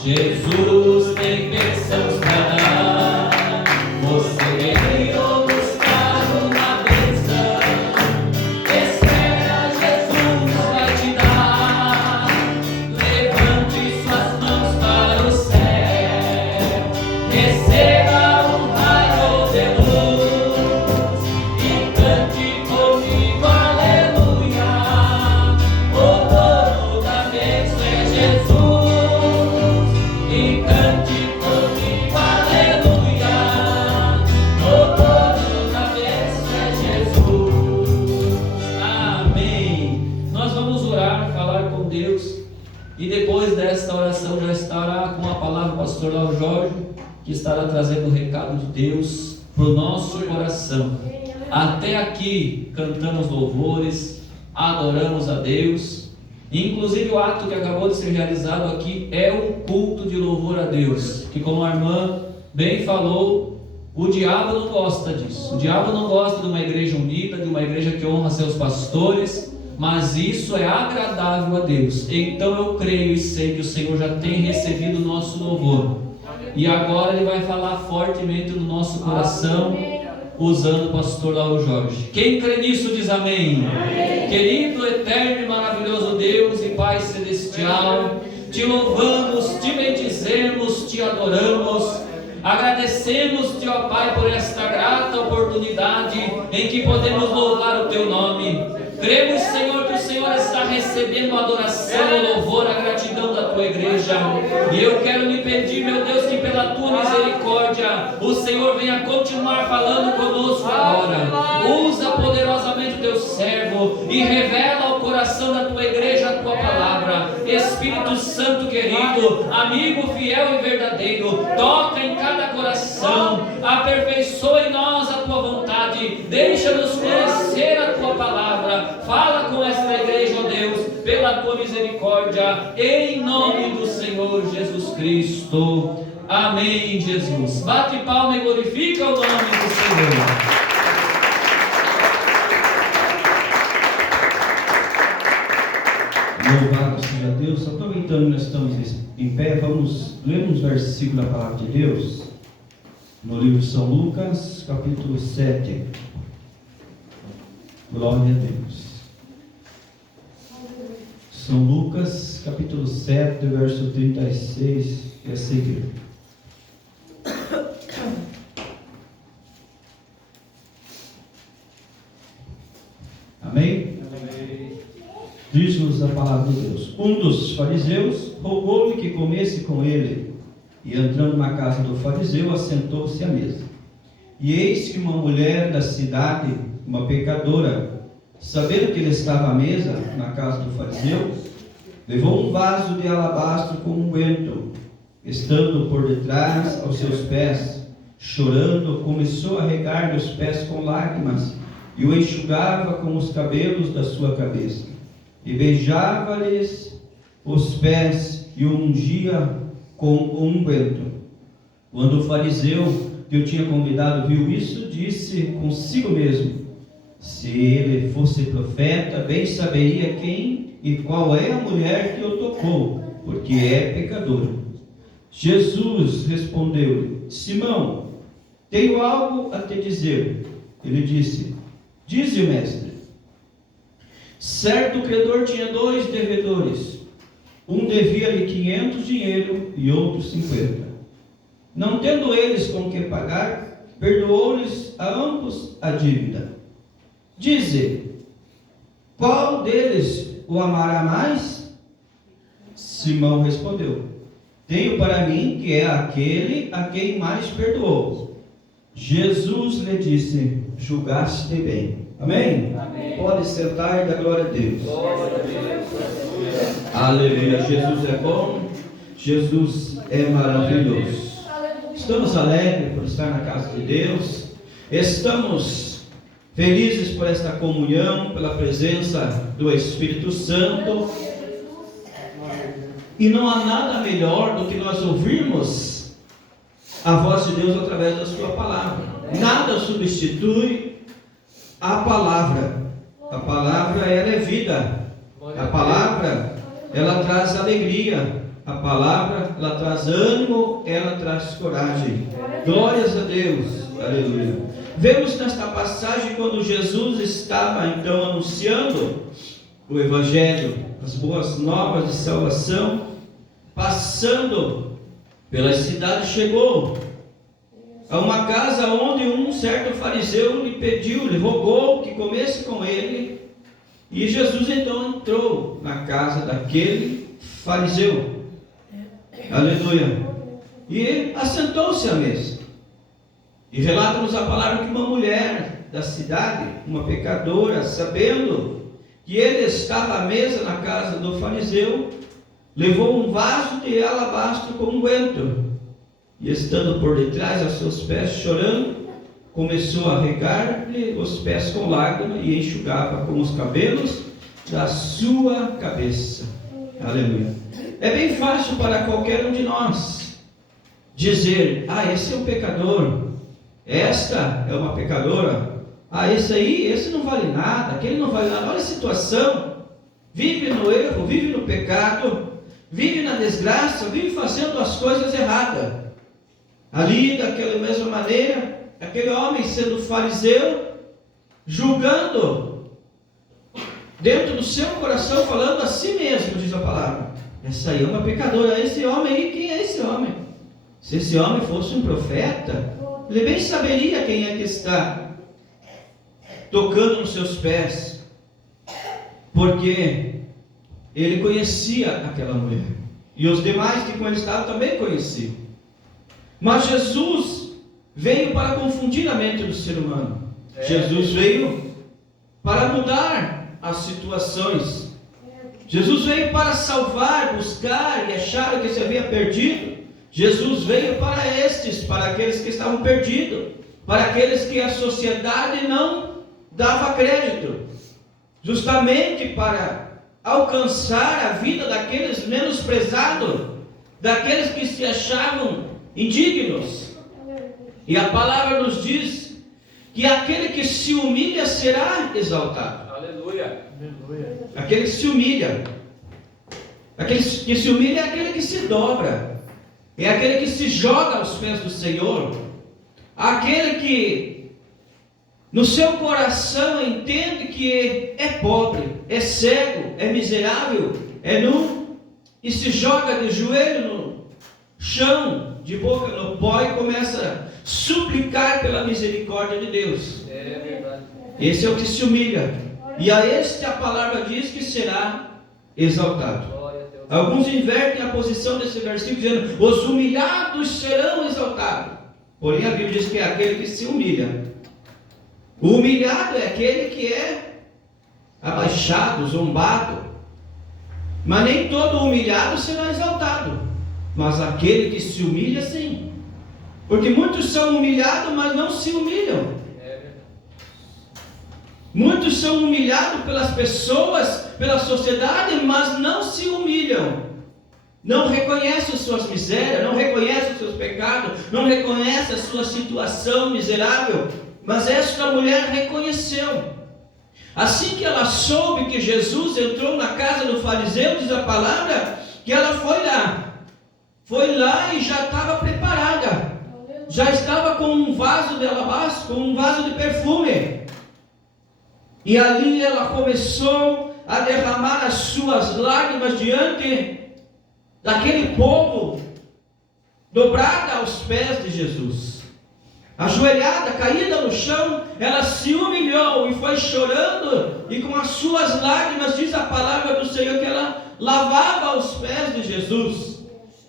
Jesus tem bênçãos para dar. Você veio buscar uma bênção. Espera, Jesus vai te dar. Levante suas mãos para o céu. Receba e depois desta oração já estará com a palavra o pastor Lauro Jorge, que estará trazendo o recado de Deus para o nosso coração. Até aqui cantamos louvores, adoramos a Deus. Inclusive o ato que acabou de ser realizado aqui é um culto de louvor a Deus, que como a irmã bem falou, o diabo não gosta disso. O diabo não gosta de uma igreja unida, de uma igreja que honra seus pastores, mas isso é agradável a Deus. Então eu creio e sei que o Senhor já tem recebido o nosso louvor, e agora Ele vai falar fortemente no nosso coração, usando o pastor Lauro Jorge. Quem crê nisso diz amém. Amém. Querido, eterno e maravilhoso Deus e Pai Celestial, te louvamos, te bendizemos, te adoramos. Agradecemos-te, ó Pai, por esta grata oportunidade em que podemos louvar o Teu nome. Cremos, Senhor, que o Senhor está recebendo a adoração, o louvor, a gratidão da Tua igreja. E eu quero lhe pedir, meu Deus, que pela Tua misericórdia o Senhor venha continuar falando conosco agora. Usa poderosamente o Teu servo e revela ao coração da Tua igreja a Tua palavra. Espírito Santo querido, amigo fiel e verdadeiro, toca em cada coração, aperfeiçoa em nós a Tua vontade, deixa-nos conhecer a Tua palavra. Fala com esta igreja, ó Deus, pela Tua misericórdia, em nome do Senhor Jesus Cristo. Amém, Jesus. Bate palma e glorifica o nome do Senhor. Louvado seja Deus. Aproveitando que nós estamos em pé, vamos ler uns versículos da palavra de Deus no livro de São Lucas, capítulo 7. Glória a Deus. São Lucas, capítulo 7, verso 36 e a seguir. Amém? Amém. Diz-nos a palavra de Deus. Um dos fariseus rogou-lhe que comesse com ele, e entrando na casa do fariseu, assentou-se à mesa. E eis que uma mulher da cidade, uma pecadora, sabendo que ele estava à mesa na casa do fariseu, levou um vaso de alabastro com unguento, estando por detrás aos seus pés, chorando, começou a regar-lhe os pés com lágrimas, e o enxugava com os cabelos da sua cabeça, e beijava-lhes os pés e o ungia com unguento. Quando o fariseu que o tinha convidado viu isso, disse consigo mesmo: se ele fosse profeta, bem saberia quem e qual é a mulher que o tocou, porque é pecadora. Jesus respondeu-lhe: Simão, tenho algo a te dizer. Ele disse: Dize, mestre. Certo credor tinha 2 devedores. Um devia-lhe 500 dinheiro e outro 50. Não tendo eles com que pagar, perdoou-lhes a ambos a dívida. Dize, qual deles o amará mais? Simão respondeu: Tenho para mim que é aquele a quem mais perdoou. Jesus lhe disse: Julgaste bem. Amém? Amém. Pode sentar e dar glória a Deus. Glória a Deus. Aleluia. Jesus é bom, Jesus é maravilhoso. Estamos alegres por estar na casa de Deus. Estamos felizes por esta comunhão, pela presença do Espírito Santo. E não há nada melhor do que nós ouvirmos a voz de Deus através da sua palavra. Nada substitui a palavra. A palavra, ela é vida. A palavra, ela traz alegria. A palavra, ela traz ânimo, ela traz coragem. Glórias a Deus. Aleluia. Vemos nesta passagem quando Jesus estava então anunciando o Evangelho, as boas novas de salvação, passando pelas cidades, chegou a uma casa onde um certo fariseu lhe rogou que comesse com ele, e Jesus então entrou na casa daquele fariseu. Aleluia. E assentou-se à mesa. E relata-nos a palavra que uma mulher da cidade, uma pecadora, sabendo que ele estava à mesa na casa do fariseu, levou um vaso de alabastro com unguento, e estando por detrás aos seus pés, chorando, começou a regar-lhe os pés com lágrimas e enxugava com os cabelos da sua cabeça. Aleluia. É bem fácil para qualquer um de nós dizer: esse é um pecador, esta é uma pecadora, esse não vale nada, aquele não vale nada. Olha a situação, vive no erro, vive no pecado, vive na desgraça, vive fazendo as coisas erradas. Ali, daquela mesma maneira, aquele homem sendo fariseu, julgando dentro do seu coração, falando a si mesmo, diz a palavra: essa aí é uma pecadora. Esse homem aí, quem é esse homem? Se esse homem fosse um profeta, ele bem saberia quem é que está tocando nos seus pés, porque ele conhecia aquela mulher, e os demais que com ele estavam também conheciam. Mas Jesus veio para confundir a mente do ser humano. Jesus veio para mudar as situações. Jesus veio para salvar, buscar e achar o que se havia perdido. Jesus veio para estes, para aqueles que estavam perdidos, para aqueles que a sociedade não dava crédito, justamente para alcançar a vida daqueles menosprezados, daqueles que se achavam indignos. E a palavra nos diz que aquele que se humilha será exaltado. Aleluia. Aquele que se humilha, aquele que se humilha é aquele que se dobra, é aquele que se joga aos pés do Senhor, aquele que no seu coração entende que é pobre, é cego, é miserável, é nu, e se joga de joelho no chão, de boca no pó, e começa a suplicar pela misericórdia de Deus. É verdade. Esse é o que se humilha, e a este a palavra diz que será exaltado. Alguns invertem a posição desse versículo dizendo: os humilhados serão exaltados. Porém a Bíblia diz que é aquele que se humilha. O humilhado é aquele que é abaixado, zombado. Mas nem todo humilhado será exaltado, mas aquele que se humilha, sim. Porque muitos são humilhados, mas não se humilham. Muitos são humilhados pelas pessoas, pela sociedade, mas não se humilham. Não reconhecem as suas misérias, não reconhecem os seus pecados, não reconhecem a sua situação miserável. Mas esta mulher reconheceu. Assim que ela soube que Jesus entrou na casa do fariseu, diz a palavra, que ela foi lá e já estava preparada, já estava com um vaso de alabastro, com um vaso de perfume, e ali ela começou a derramar as suas lágrimas diante daquele povo, dobrada aos pés de Jesus, ajoelhada, caída no chão. Ela se humilhou e foi chorando, e com as suas lágrimas, diz a palavra do Senhor, que ela lavava os pés de Jesus,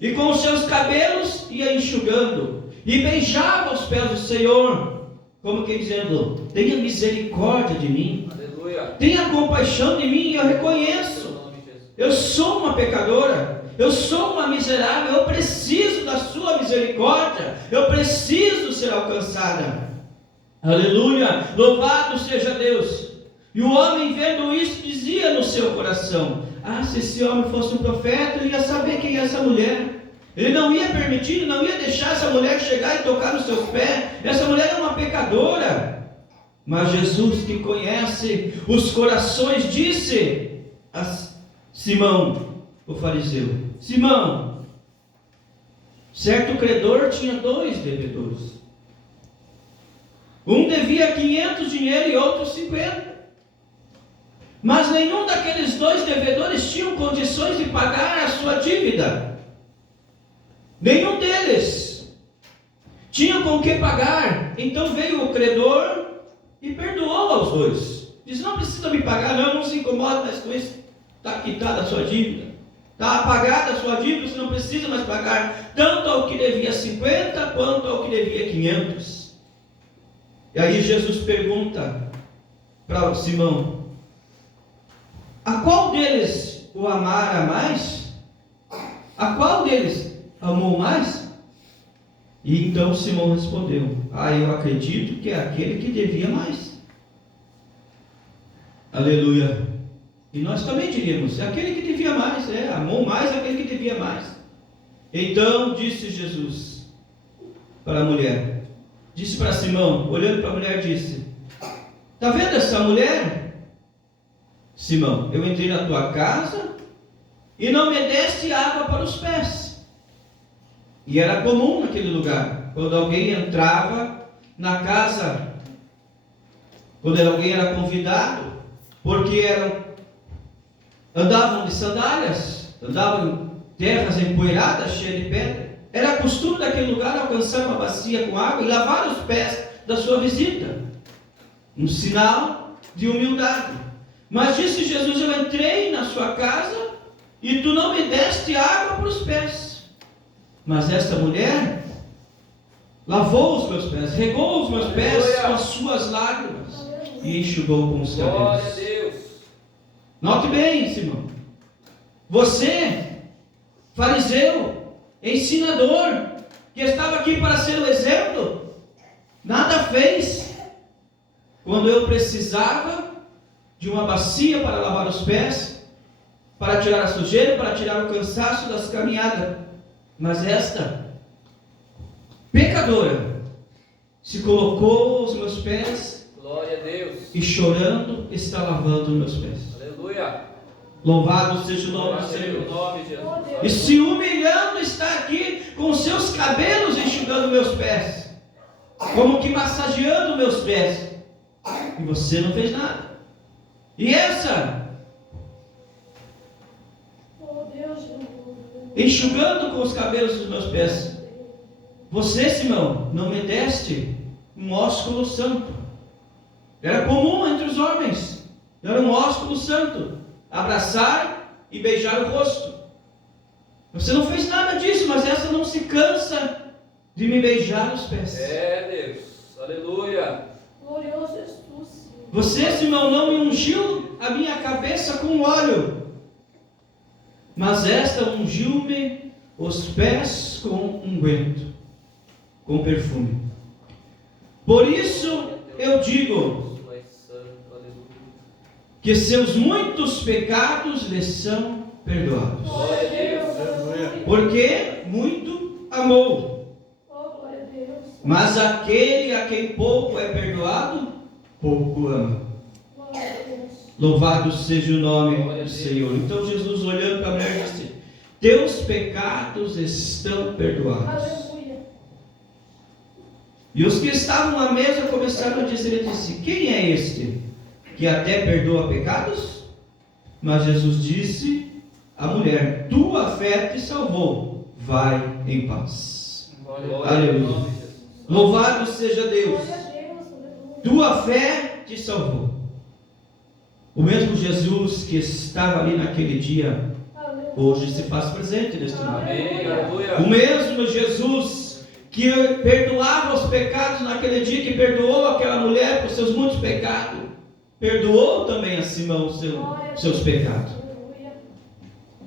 e com os seus cabelos ia enxugando, e beijava os pés do Senhor, como que dizendo: tenha misericórdia de mim, aleluia, tenha compaixão de mim. Eu reconheço, eu sou uma pecadora, eu sou uma miserável, eu preciso da sua misericórdia, eu preciso ser alcançada. Aleluia, louvado seja Deus. E o homem, vendo isso, dizia no seu coração: se esse homem fosse um profeta, ele ia saber quem é essa mulher. Ele não ia permitir, não ia deixar essa mulher chegar e tocar nos seus pés. Essa mulher é uma pecadora. Mas Jesus, que conhece os corações, disse a Simão, o fariseu: Simão, certo credor tinha 2 devedores. Um devia 500 dinheiro e outro 50. Mas nenhum daqueles 2 devedores tinham condições de pagar a sua dívida. Nenhum deles tinha com que pagar. Então veio o credor e perdoou aos 2. Diz: não precisa me pagar, não se incomoda mais com isso. Está quitada a sua dívida, está apagada a sua dívida, você não precisa mais pagar, tanto ao que devia 50 quanto ao que devia 500. E aí Jesus pergunta para o Simão: a qual deles o amara mais? A qual deles amou mais? E então Simão respondeu: eu acredito que é aquele que devia mais. Aleluia. E nós também diríamos: é aquele que devia mais, amou mais aquele que devia mais. Então disse Jesus para a mulher, disse para Simão, olhando para a mulher, disse: está vendo essa mulher, Simão? Eu entrei na tua casa e não me deste água para os pés. E era comum naquele lugar, quando alguém entrava na casa, quando alguém era convidado, porque andavam de sandálias, andavam em terras empoeiradas, cheias de pedra. Era costume daquele lugar alcançar uma bacia com água e lavar os pés da sua visita, um sinal de humildade. Mas disse Jesus: eu entrei na sua casa e tu não me deste água para os pés. Mas esta mulher lavou os meus pés, regou os meus pés com as suas lágrimas e enxugou com os cabelos. Glória a Deus. Note bem, Simão, você, fariseu, ensinador, que estava aqui para ser o exemplo, nada fez quando eu precisava de uma bacia para lavar os pés, para tirar a sujeira, para tirar o cansaço das caminhadas. Mas esta pecadora se colocou aos meus pés, glória a Deus, e chorando está lavando os meus pés. Aleluia. Louvado seja o nome do Senhor. E se humilhando está aqui com seus cabelos enxugando meus pés, como que massageando meus pés, e você não fez nada. E essa enxugando com os cabelos dos meus pés, você, Simão, não me deste um ósculo santo. Era comum entre os homens, era um ósculo santo, abraçar e beijar o rosto. Você não fez nada disso, mas essa não se cansa de me beijar os pés. Deus, aleluia. Glorioso és tu, Senhor. Você, Simão, não me ungiu a minha cabeça com óleo, mas esta ungiu-me os pés com unguento, com perfume. Por isso eu digo que seus muitos pecados lhe são perdoados, porque muito amou. Mas aquele a quem pouco é perdoado, pouco ama. Louvado seja o nome do Senhor. Então Jesus, olhando para a mulher, disse: teus pecados estão perdoados. Aleluia. E os que estavam à mesa começaram a dizer, ele disse, quem é este que até perdoa pecados? Mas Jesus disse à mulher, tua fé te salvou, vai em paz. Aleluia. Louvado seja Deus. Glória a Deus. Aleluia. Tua fé te salvou. O mesmo Jesus que estava ali naquele dia, Aleluia. hoje se faz presente neste mundo. Amém. Aleluia. O mesmo Jesus que perdoava os pecados naquele dia, que perdoou aquela mulher por seus muitos pecados, perdoou também a Simão seus pecados.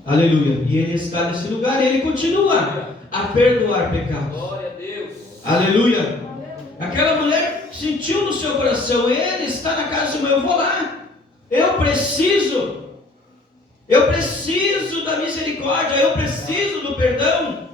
Aleluia. Aleluia. E ele está nesse lugar e ele continua a perdoar pecados. Glória a Deus. Aleluia. Aleluia. Aquela mulher sentiu no seu coração, ele está na casa do meu, eu vou lá. Eu preciso da misericórdia, eu preciso do perdão.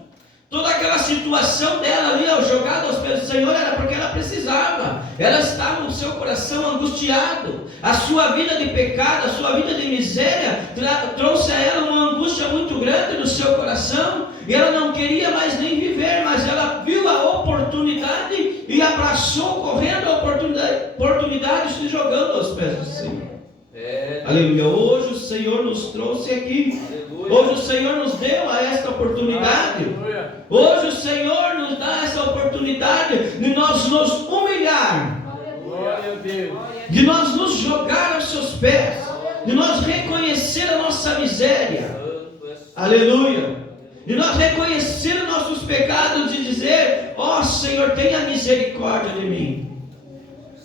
Toda aquela situação dela ali, jogada aos pés do Senhor, era porque ela precisava. Ela estava no seu coração angustiado. A sua vida de pecado, a sua vida de miséria, trouxe a ela uma angústia muito grande no seu coração. E ela não queria mais nem viver, mas ela viu a oportunidade e abraçou correndo a oportunidade, se jogando aos pés do Senhor. Aleluia. Hoje o Senhor nos trouxe aqui. Aleluia. Hoje o Senhor nos deu esta oportunidade. Aleluia. Hoje o Senhor nos dá essa oportunidade de nós nos humilhar, Glória a Deus. de nós nos jogar aos seus pés, de nós reconhecer a nossa miséria. Aleluia. De nós reconhecer os nossos pecados e dizer, ó Senhor, tenha misericórdia de mim.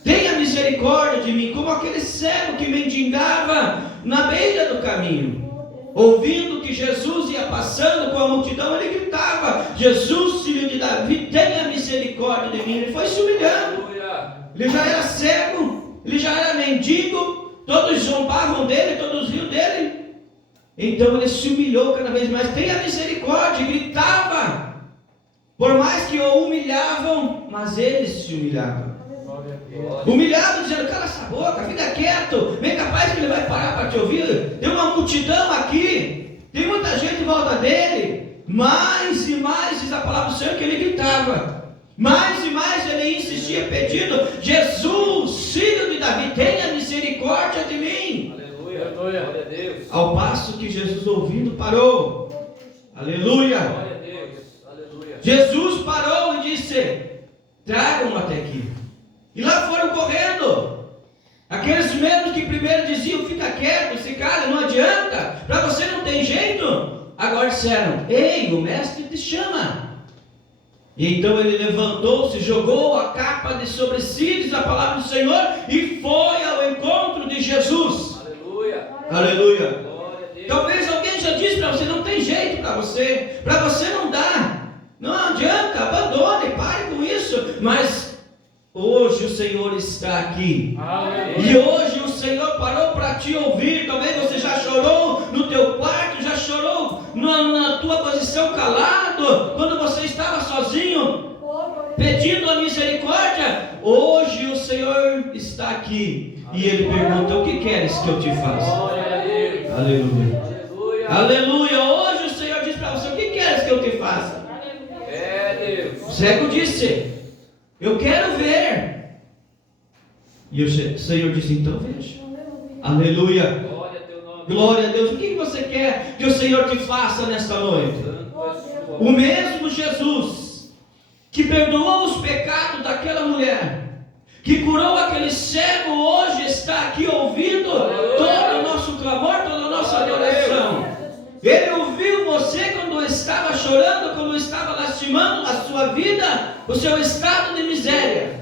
Tenha misericórdia de mim, como aquele cego que mendigava na beira do caminho. Ouvindo que Jesus ia passando com a multidão, ele gritava, Jesus, filho de Davi, tenha misericórdia de mim. Ele foi se humilhando. Ele já era cego, ele já era mendigo, todos zombavam dele, todos riam dele. Então ele se humilhou cada vez mais, tenha misericórdia, e gritava. Por mais que o humilhavam, mas ele se humilhava. Humilhado, dizendo, cala essa boca, fica quieto, bem capaz que ele vai parar para te ouvir. Tem uma multidão aqui, tem muita gente em volta dele. Mais e mais, diz a palavra do Senhor, que ele gritava. Mais e mais ele insistia pedindo, Jesus, filho de Davi, tenha misericórdia de mim. Aleluia. Glória a Deus. Ao passo que Jesus, ouvindo, parou. Aleluia. Glória a Deus. Aleluia. Jesus parou e disse, tragam-no até aqui. E lá foram correndo. Aqueles mesmos que primeiro diziam, fica quieto, se cala, não adianta, para você não tem jeito. Agora disseram, ei, o mestre te chama. E então ele levantou-se, jogou a capa de sobre si, diz a palavra do Senhor, e foi ao encontro de Jesus. Aleluia. Aleluia. Glória a Deus. Talvez alguém já disse para você, não tem jeito para você não dá. Não adianta, abandone, pare com isso. Mas hoje o Senhor está aqui. Aleluia. E hoje o Senhor parou para te ouvir. Talvez você já chorou no teu quarto, já chorou na tua posição calado, quando você estava sozinho, pedindo a misericórdia. Hoje o Senhor está aqui e Ele pergunta, o que queres que eu te faça? Glória a Deus. Aleluia. Aleluia. Aleluia. Hoje o Senhor diz para você, o que queres que eu te faça? Deus. O cego disse, eu quero ver. E o Senhor disse, então veja. Aleluia. Glória a teu nome. Glória a Deus. O que você quer que o Senhor te faça nesta noite? O mesmo Jesus que perdoou os pecados daquela mulher, que curou aquele cego, hoje está aqui ouvindo todo o nosso clamor, toda a nossa adoração. Ele ouviu você quando estava chorando, quando estava lastimando a sua vida, o seu estado de miséria.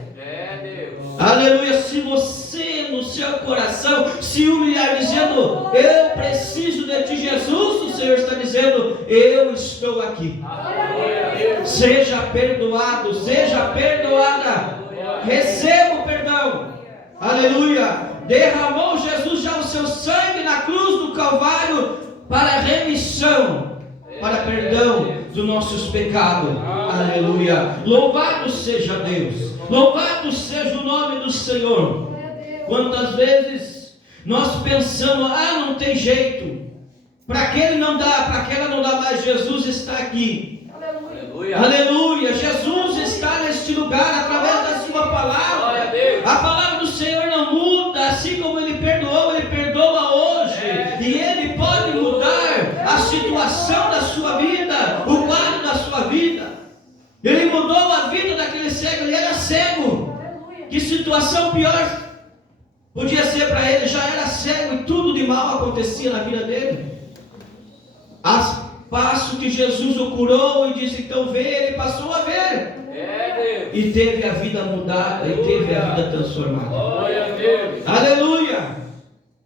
Deus. Aleluia. Se você no seu coração se humilhar dizendo, eu preciso de ti, Jesus, o Senhor está dizendo, eu estou aqui. Glória a Deus. Seja perdoado, seja perdoada. Receba o perdão. Aleluia. Derramou Jesus já o seu sangue na cruz do Calvário para remissão, para perdão dos nossos pecados. Aleluia. Louvado seja Deus. Louvado seja o nome do Senhor. Quantas vezes nós pensamos, não tem jeito. para aquele não dá, para aquela não dá mais, Jesus está aqui. Aleluia. Aleluia. Jesus está neste lugar através da sua palavra. Glória a Deus. A palavra do Senhor não muda, assim como Ele perdoou, Ele perdoa hoje. E Ele pode mudar a situação da sua vida, o quadro da sua vida. Ele mudou a vida daquele cego, ele era cego. Que situação pior podia ser para ele? Já era cego e tudo de mal acontecia na vida dele. A passo que Jesus o curou e disse, então vê, ele passou a ver. E teve a vida mudada, e teve a vida transformada. Glória a Deus. Aleluia!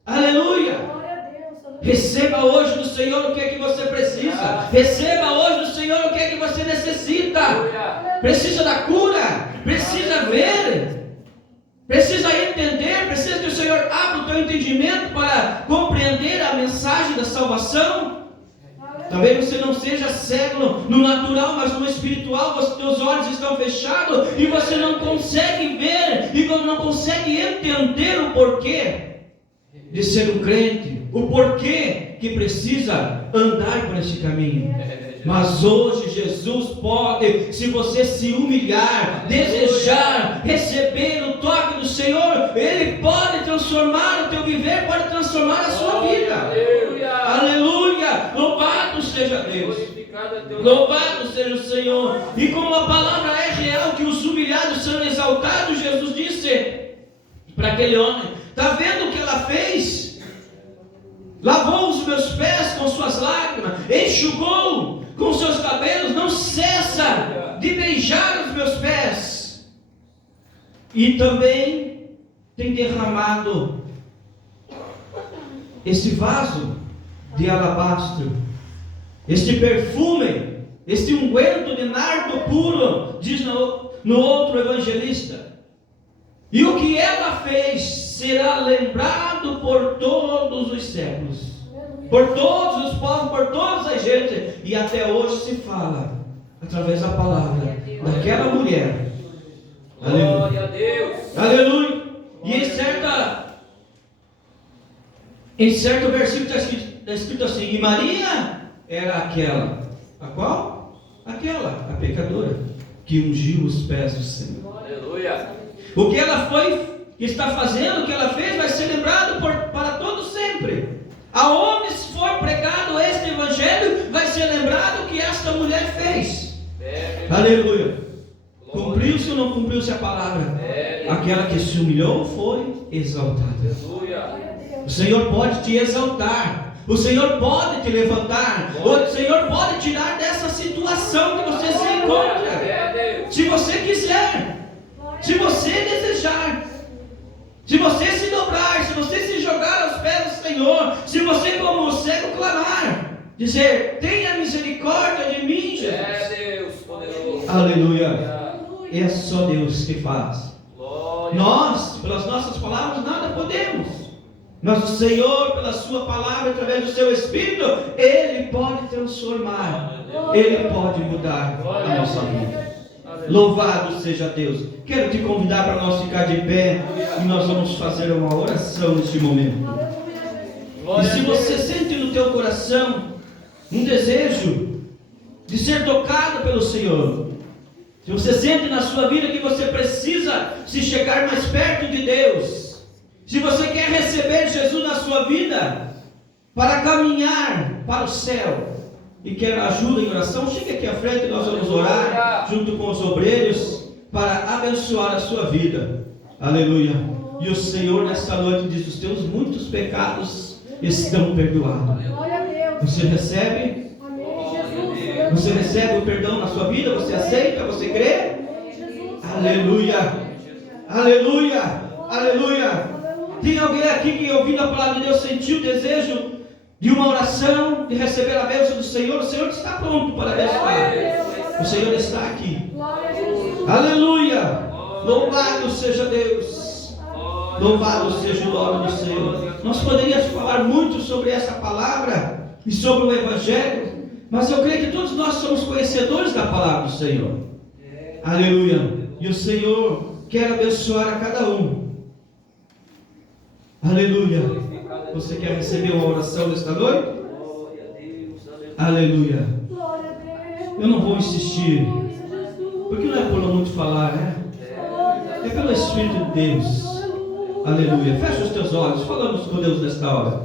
Aleluia! Receba hoje do Senhor o que é que você precisa. Receba hoje do Senhor o que é que você necessita. Precisa da cura, precisa ver, precisa entender, precisa que o Senhor abra o teu entendimento para compreender a mensagem da salvação. Talvez você não seja cego no natural, mas no espiritual, os teus olhos estão fechados e você não consegue ver e não consegue entender o porquê de ser um crente, o porquê que precisa andar por esse caminho. Mas hoje Jesus pode, se você se humilhar, desejar, receber o toque do Senhor, Ele pode transformar o teu viver, pode transformar a sua vida. Aleluia! Louvado seja Deus. Louvado seja o Senhor. E como a palavra é real, que os humilhados são exaltados, Jesus disse para aquele homem, está vendo o que ela fez? Lavou os meus pés com suas lágrimas, enxugou com seus cabelos, não cessa de beijar os meus pés. E também tem derramado esse vaso de alabastro, este perfume, este unguento de nardo puro, diz no outro evangelista. E o que ela fez será lembrado por todos os séculos, por todos os povos, por todas as gentes. E até hoje se fala, através da palavra, daquela mulher. Glória a Deus. Aleluia. E em certo versículo está escrito assim, e Maria era aquela. A qual? Aquela, a pecadora, que ungiu os pés do Senhor. Aleluia. O que ela está fazendo, o que ela fez, vai ser lembrado para todo sempre. Aonde for pregado este evangelho, vai ser lembrado o que esta mulher fez. Aleluia. Cumpriu-se ou não cumpriu-se a palavra? Aquela que se humilhou foi exaltada. O Senhor pode te exaltar. O Senhor pode te levantar. O Senhor pode tirar dessa situação que você se encontra. Se você quiser. Se você desejar, se você se dobrar, se você se jogar aos pés do Senhor, se você como o cego clamar, dizer, tenha misericórdia de mim, Jesus. Deus poderoso. Aleluia. É só Deus que faz. Nós, pelas nossas palavras, nada podemos. Mas o Senhor, pela sua palavra, através do seu Espírito, Ele pode transformar, Ele pode mudar a nossa vida. Louvado seja Deus. Quero te convidar para nós ficar de pé e nós vamos fazer uma oração neste momento. E se você sente no teu coração um desejo de ser tocado pelo Senhor, se você sente na sua vida que você precisa se chegar mais perto de Deus, se você quer receber Jesus na sua vida para caminhar para o céu, e quer ajuda em oração, chegue aqui à frente, nós vamos orar junto com os obreiros para abençoar a sua vida. Aleluia. E o Senhor nesta noite diz, os teus muitos pecados estão perdoados. Você recebe? Você recebe o perdão na sua vida? Você aceita? Você crê? Aleluia. Aleluia. Aleluia. Tem alguém aqui que ouvindo a palavra de Deus sentiu o desejo de uma oração, de receber a bênção do Senhor? O Senhor está pronto para abençoar. O Senhor está aqui. Aleluia. Louvado seja Deus. Louvado seja o nome do Senhor. Nós poderíamos falar muito sobre essa palavra e sobre o Evangelho, mas eu creio que todos nós somos conhecedores da palavra do Senhor. Aleluia. E o Senhor quer abençoar a cada um. Aleluia. Você quer receber uma oração nesta noite? Aleluia. Glória a Deus. Eu não vou insistir, Aleluia, Jesus. porque não é por muito falar, né? Glória a É pelo Espírito de Deus. Aleluia. Fecha os teus olhos, falamos com Deus nesta hora.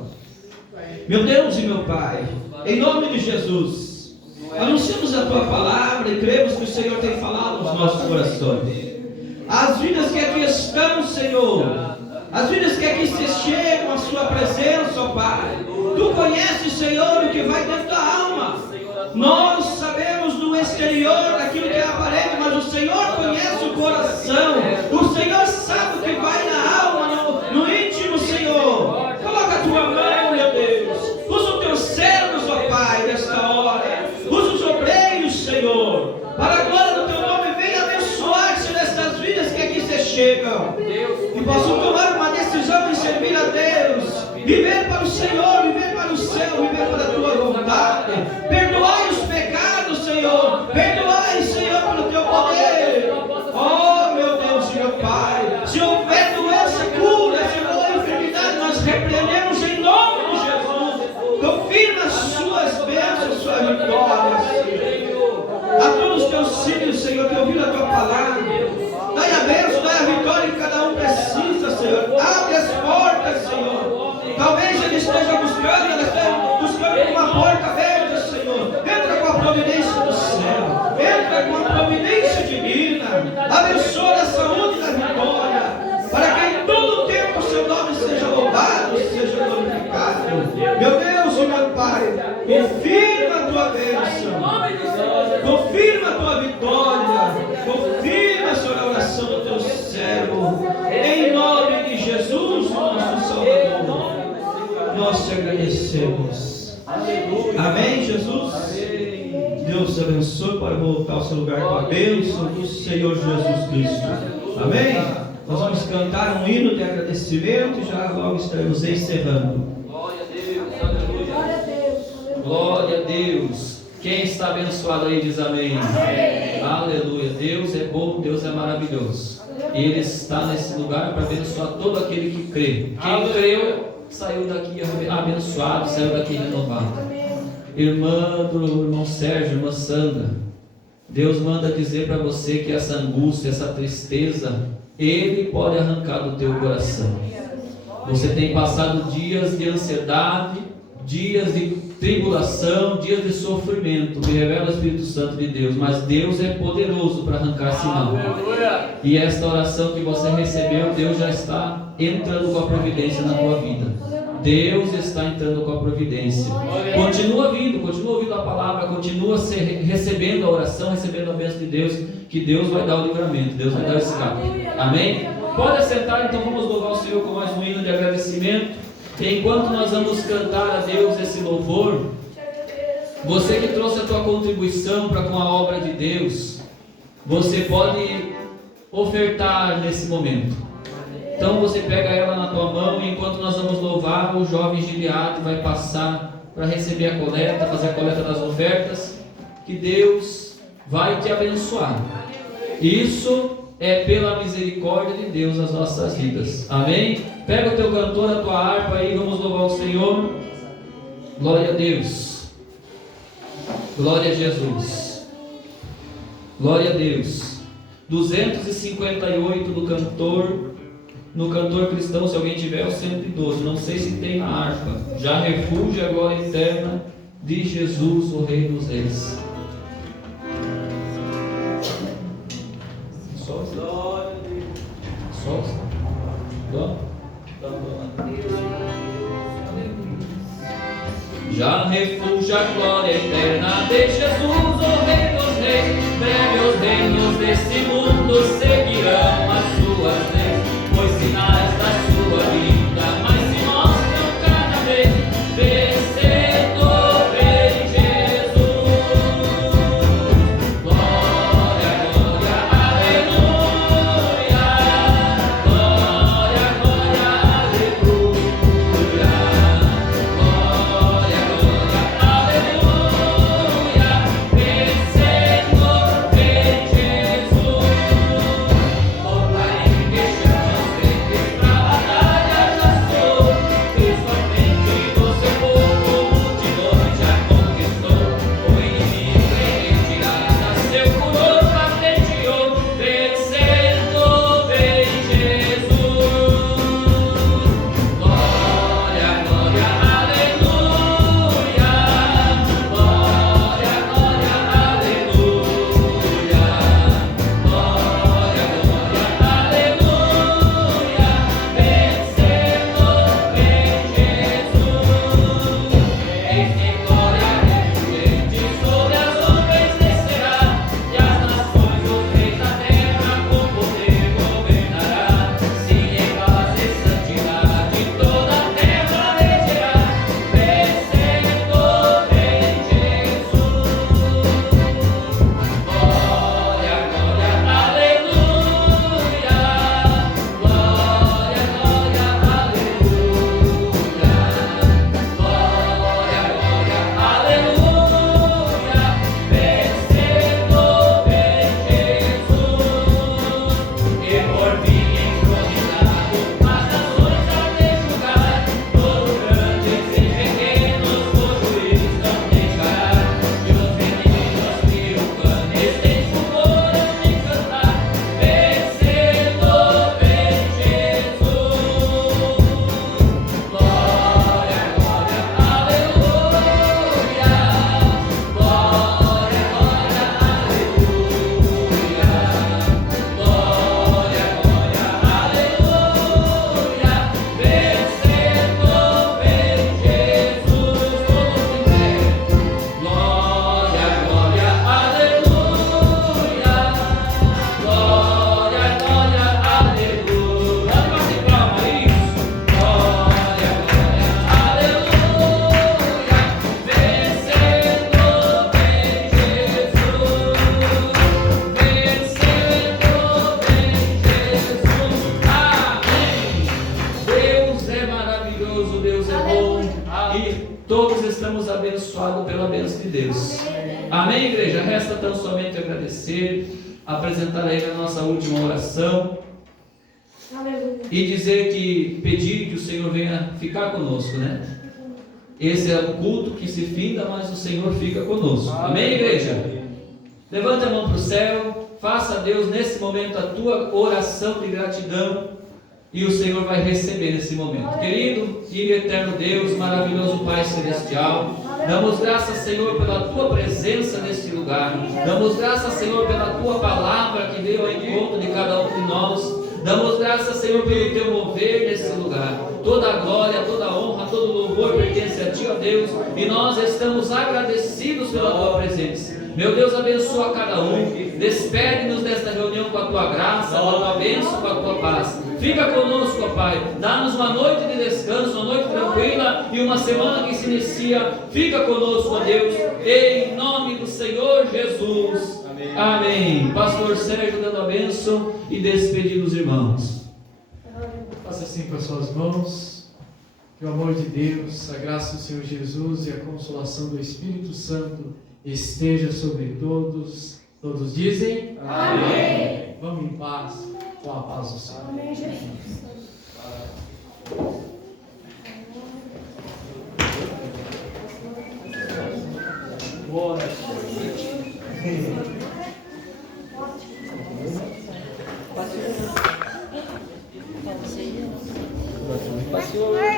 Meu Deus e meu Pai, em nome de Jesus, anunciamos a Tua palavra e cremos que o Senhor tem falado aos nossos corações. As vidas que aqui estão, Senhor, as vidas que aqui se chegam à Sua presença, ó Pai, Tu conheces, Senhor, o que vai dentro da alma. Nós sabemos do exterior, daquilo que é aparente, mas o Senhor conhece o coração. O Senhor sabe o que vai na alma, no íntimo, Senhor. Coloca a Tua mão, meu Deus. Usa os Teus servos, ó Pai, nesta hora. Usa os obreiros, Senhor. Para a glória do Teu nome, venha abençoar-se nessas vidas que aqui se chegam. E possam tomar uma decisão em servir a Deus. Viver para o Senhor, viver para o céu, viver para a Tua vontade. Perdoai os pecados, Senhor. Perdoai, Senhor, pelo Teu poder. Oh, meu Deus e meu Pai. Se houver doença, cura. Se houver enfermidade, nós repreendemos em nome de Jesus. Confirma as Suas bênçãos, Sua vitória, Senhor. A todos os Teus filhos, Senhor, que ouviram a Tua palavra. Dai a bênção, dai a vitória que cada um precisa, Senhor. Abre as portas, Senhor. Talvez ele esteja buscando, ela esteja buscando uma porta aberta, Senhor. Entra com a providência do céu. Entra com a providência divina. Abençoa a saúde e a vitória. Para que em todo tempo o Seu nome seja louvado, seja glorificado. Meu Deus e meu Pai, confirma a Tua bênção. Confirma a Tua vitória. Confirma, Senhor, a oração do Teu servo. Em nome de Jesus, nosso Salvador. Nós te agradecemos. Amém, Jesus? Deus abençoe para voltar ao seu lugar com a bênção do Senhor Jesus Cristo. Amém? Nós vamos cantar um hino de agradecimento e já logo estaremos encerrando. Glória a Deus, aleluia. Glória a Deus. Glória a Deus. Quem está abençoado aí diz amém. Aleluia. Deus é bom, Deus é maravilhoso. Ele está nesse lugar para abençoar todo aquele que crê. Quem creu, saiu daqui abençoado, saiu daqui renovado. Irmã do irmão Sérgio, irmã Sandra, Deus manda dizer para você que essa angústia, essa tristeza, Ele pode arrancar do teu coração. Você tem passado dias de ansiedade, dias de tribulação, dias de sofrimento. Me revela o Espírito Santo de Deus, mas Deus é poderoso para arrancar esse mal. E esta oração que você recebeu, Deus já está entrando com a providência na tua vida. Deus está entrando com a providência. Continua ouvindo a palavra, continua recebendo a oração, recebendo a bênção de Deus, que Deus vai dar o livramento, Deus vai dar o escape. Amém? Pode assentar, então vamos louvar o Senhor com mais um hino de agradecimento. Enquanto nós vamos cantar a Deus esse louvor, você que trouxe a tua contribuição para com a obra de Deus, você pode ofertar nesse momento. Então você pega ela na tua mão e enquanto nós vamos louvar, o jovem Gileade vai passar para receber a coleta, fazer a coleta das ofertas, que Deus vai te abençoar. Isso é pela misericórdia de Deus nas nossas vidas. Amém? Pega o teu cantor, a tua harpa aí, vamos louvar o Senhor. Glória a Deus. Glória a Jesus. Glória a Deus. 258 do cantor. No cantor cristão, se alguém tiver, é o 112. Não sei se tem na harpa. Já refúgio a glória eterna de Jesus, o Rei dos Reis. Só já refúgio a glória eterna de Jesus, o Rei dos Reis. Breve os reinos desse mundo seguirão as suas leis, pois sinais da sua vinda mais se mostram cada vez. Vencedor em Jesus. Glória, glória, aleluia. Glória, glória, aleluia. Glória, glória, aleluia. abençoado pela bênção de Deus. Amém, igreja? Resta tão somente agradecer, apresentar a Ele a nossa última oração e dizer que, pedir que o Senhor venha ficar conosco, né? Esse é o culto que se finda, mas o Senhor fica conosco. Amém, igreja? Levante a mão para o céu, faça a Deus nesse momento a tua oração de gratidão e o Senhor vai receber nesse momento. Querido e eterno Deus, maravilhoso Pai Celestial, damos graças, Senhor, pela tua presença neste lugar. Damos graças, Senhor, pela tua palavra que veio ao encontro de cada um de nós. Damos graças, Senhor, pelo teu mover nesse lugar. Toda a glória, toda a honra, todo o louvor pertence a ti, ó Deus, e nós estamos agradecidos pela tua presença. Meu Deus, abençoa cada um. Despede-nos desta reunião com a tua graça, com a tua bênção, com a tua paz. Fica conosco, ó Pai. Dá-nos uma noite de descanso, uma noite tranquila e uma semana que se inicia. Fica conosco, ó Deus, em nome do Senhor Jesus. Amém. Amém. Pastor Sérgio dando a bênção e despedindo os irmãos. Faça assim com as suas mãos. Que o amor de Deus, a graça do Senhor Jesus e a consolação do Espírito Santo esteja sobre todos. Todos dizem? Amém. Vamos em paz, com a paz do Senhor. Amém, Jesus. Boa noite. Pastor.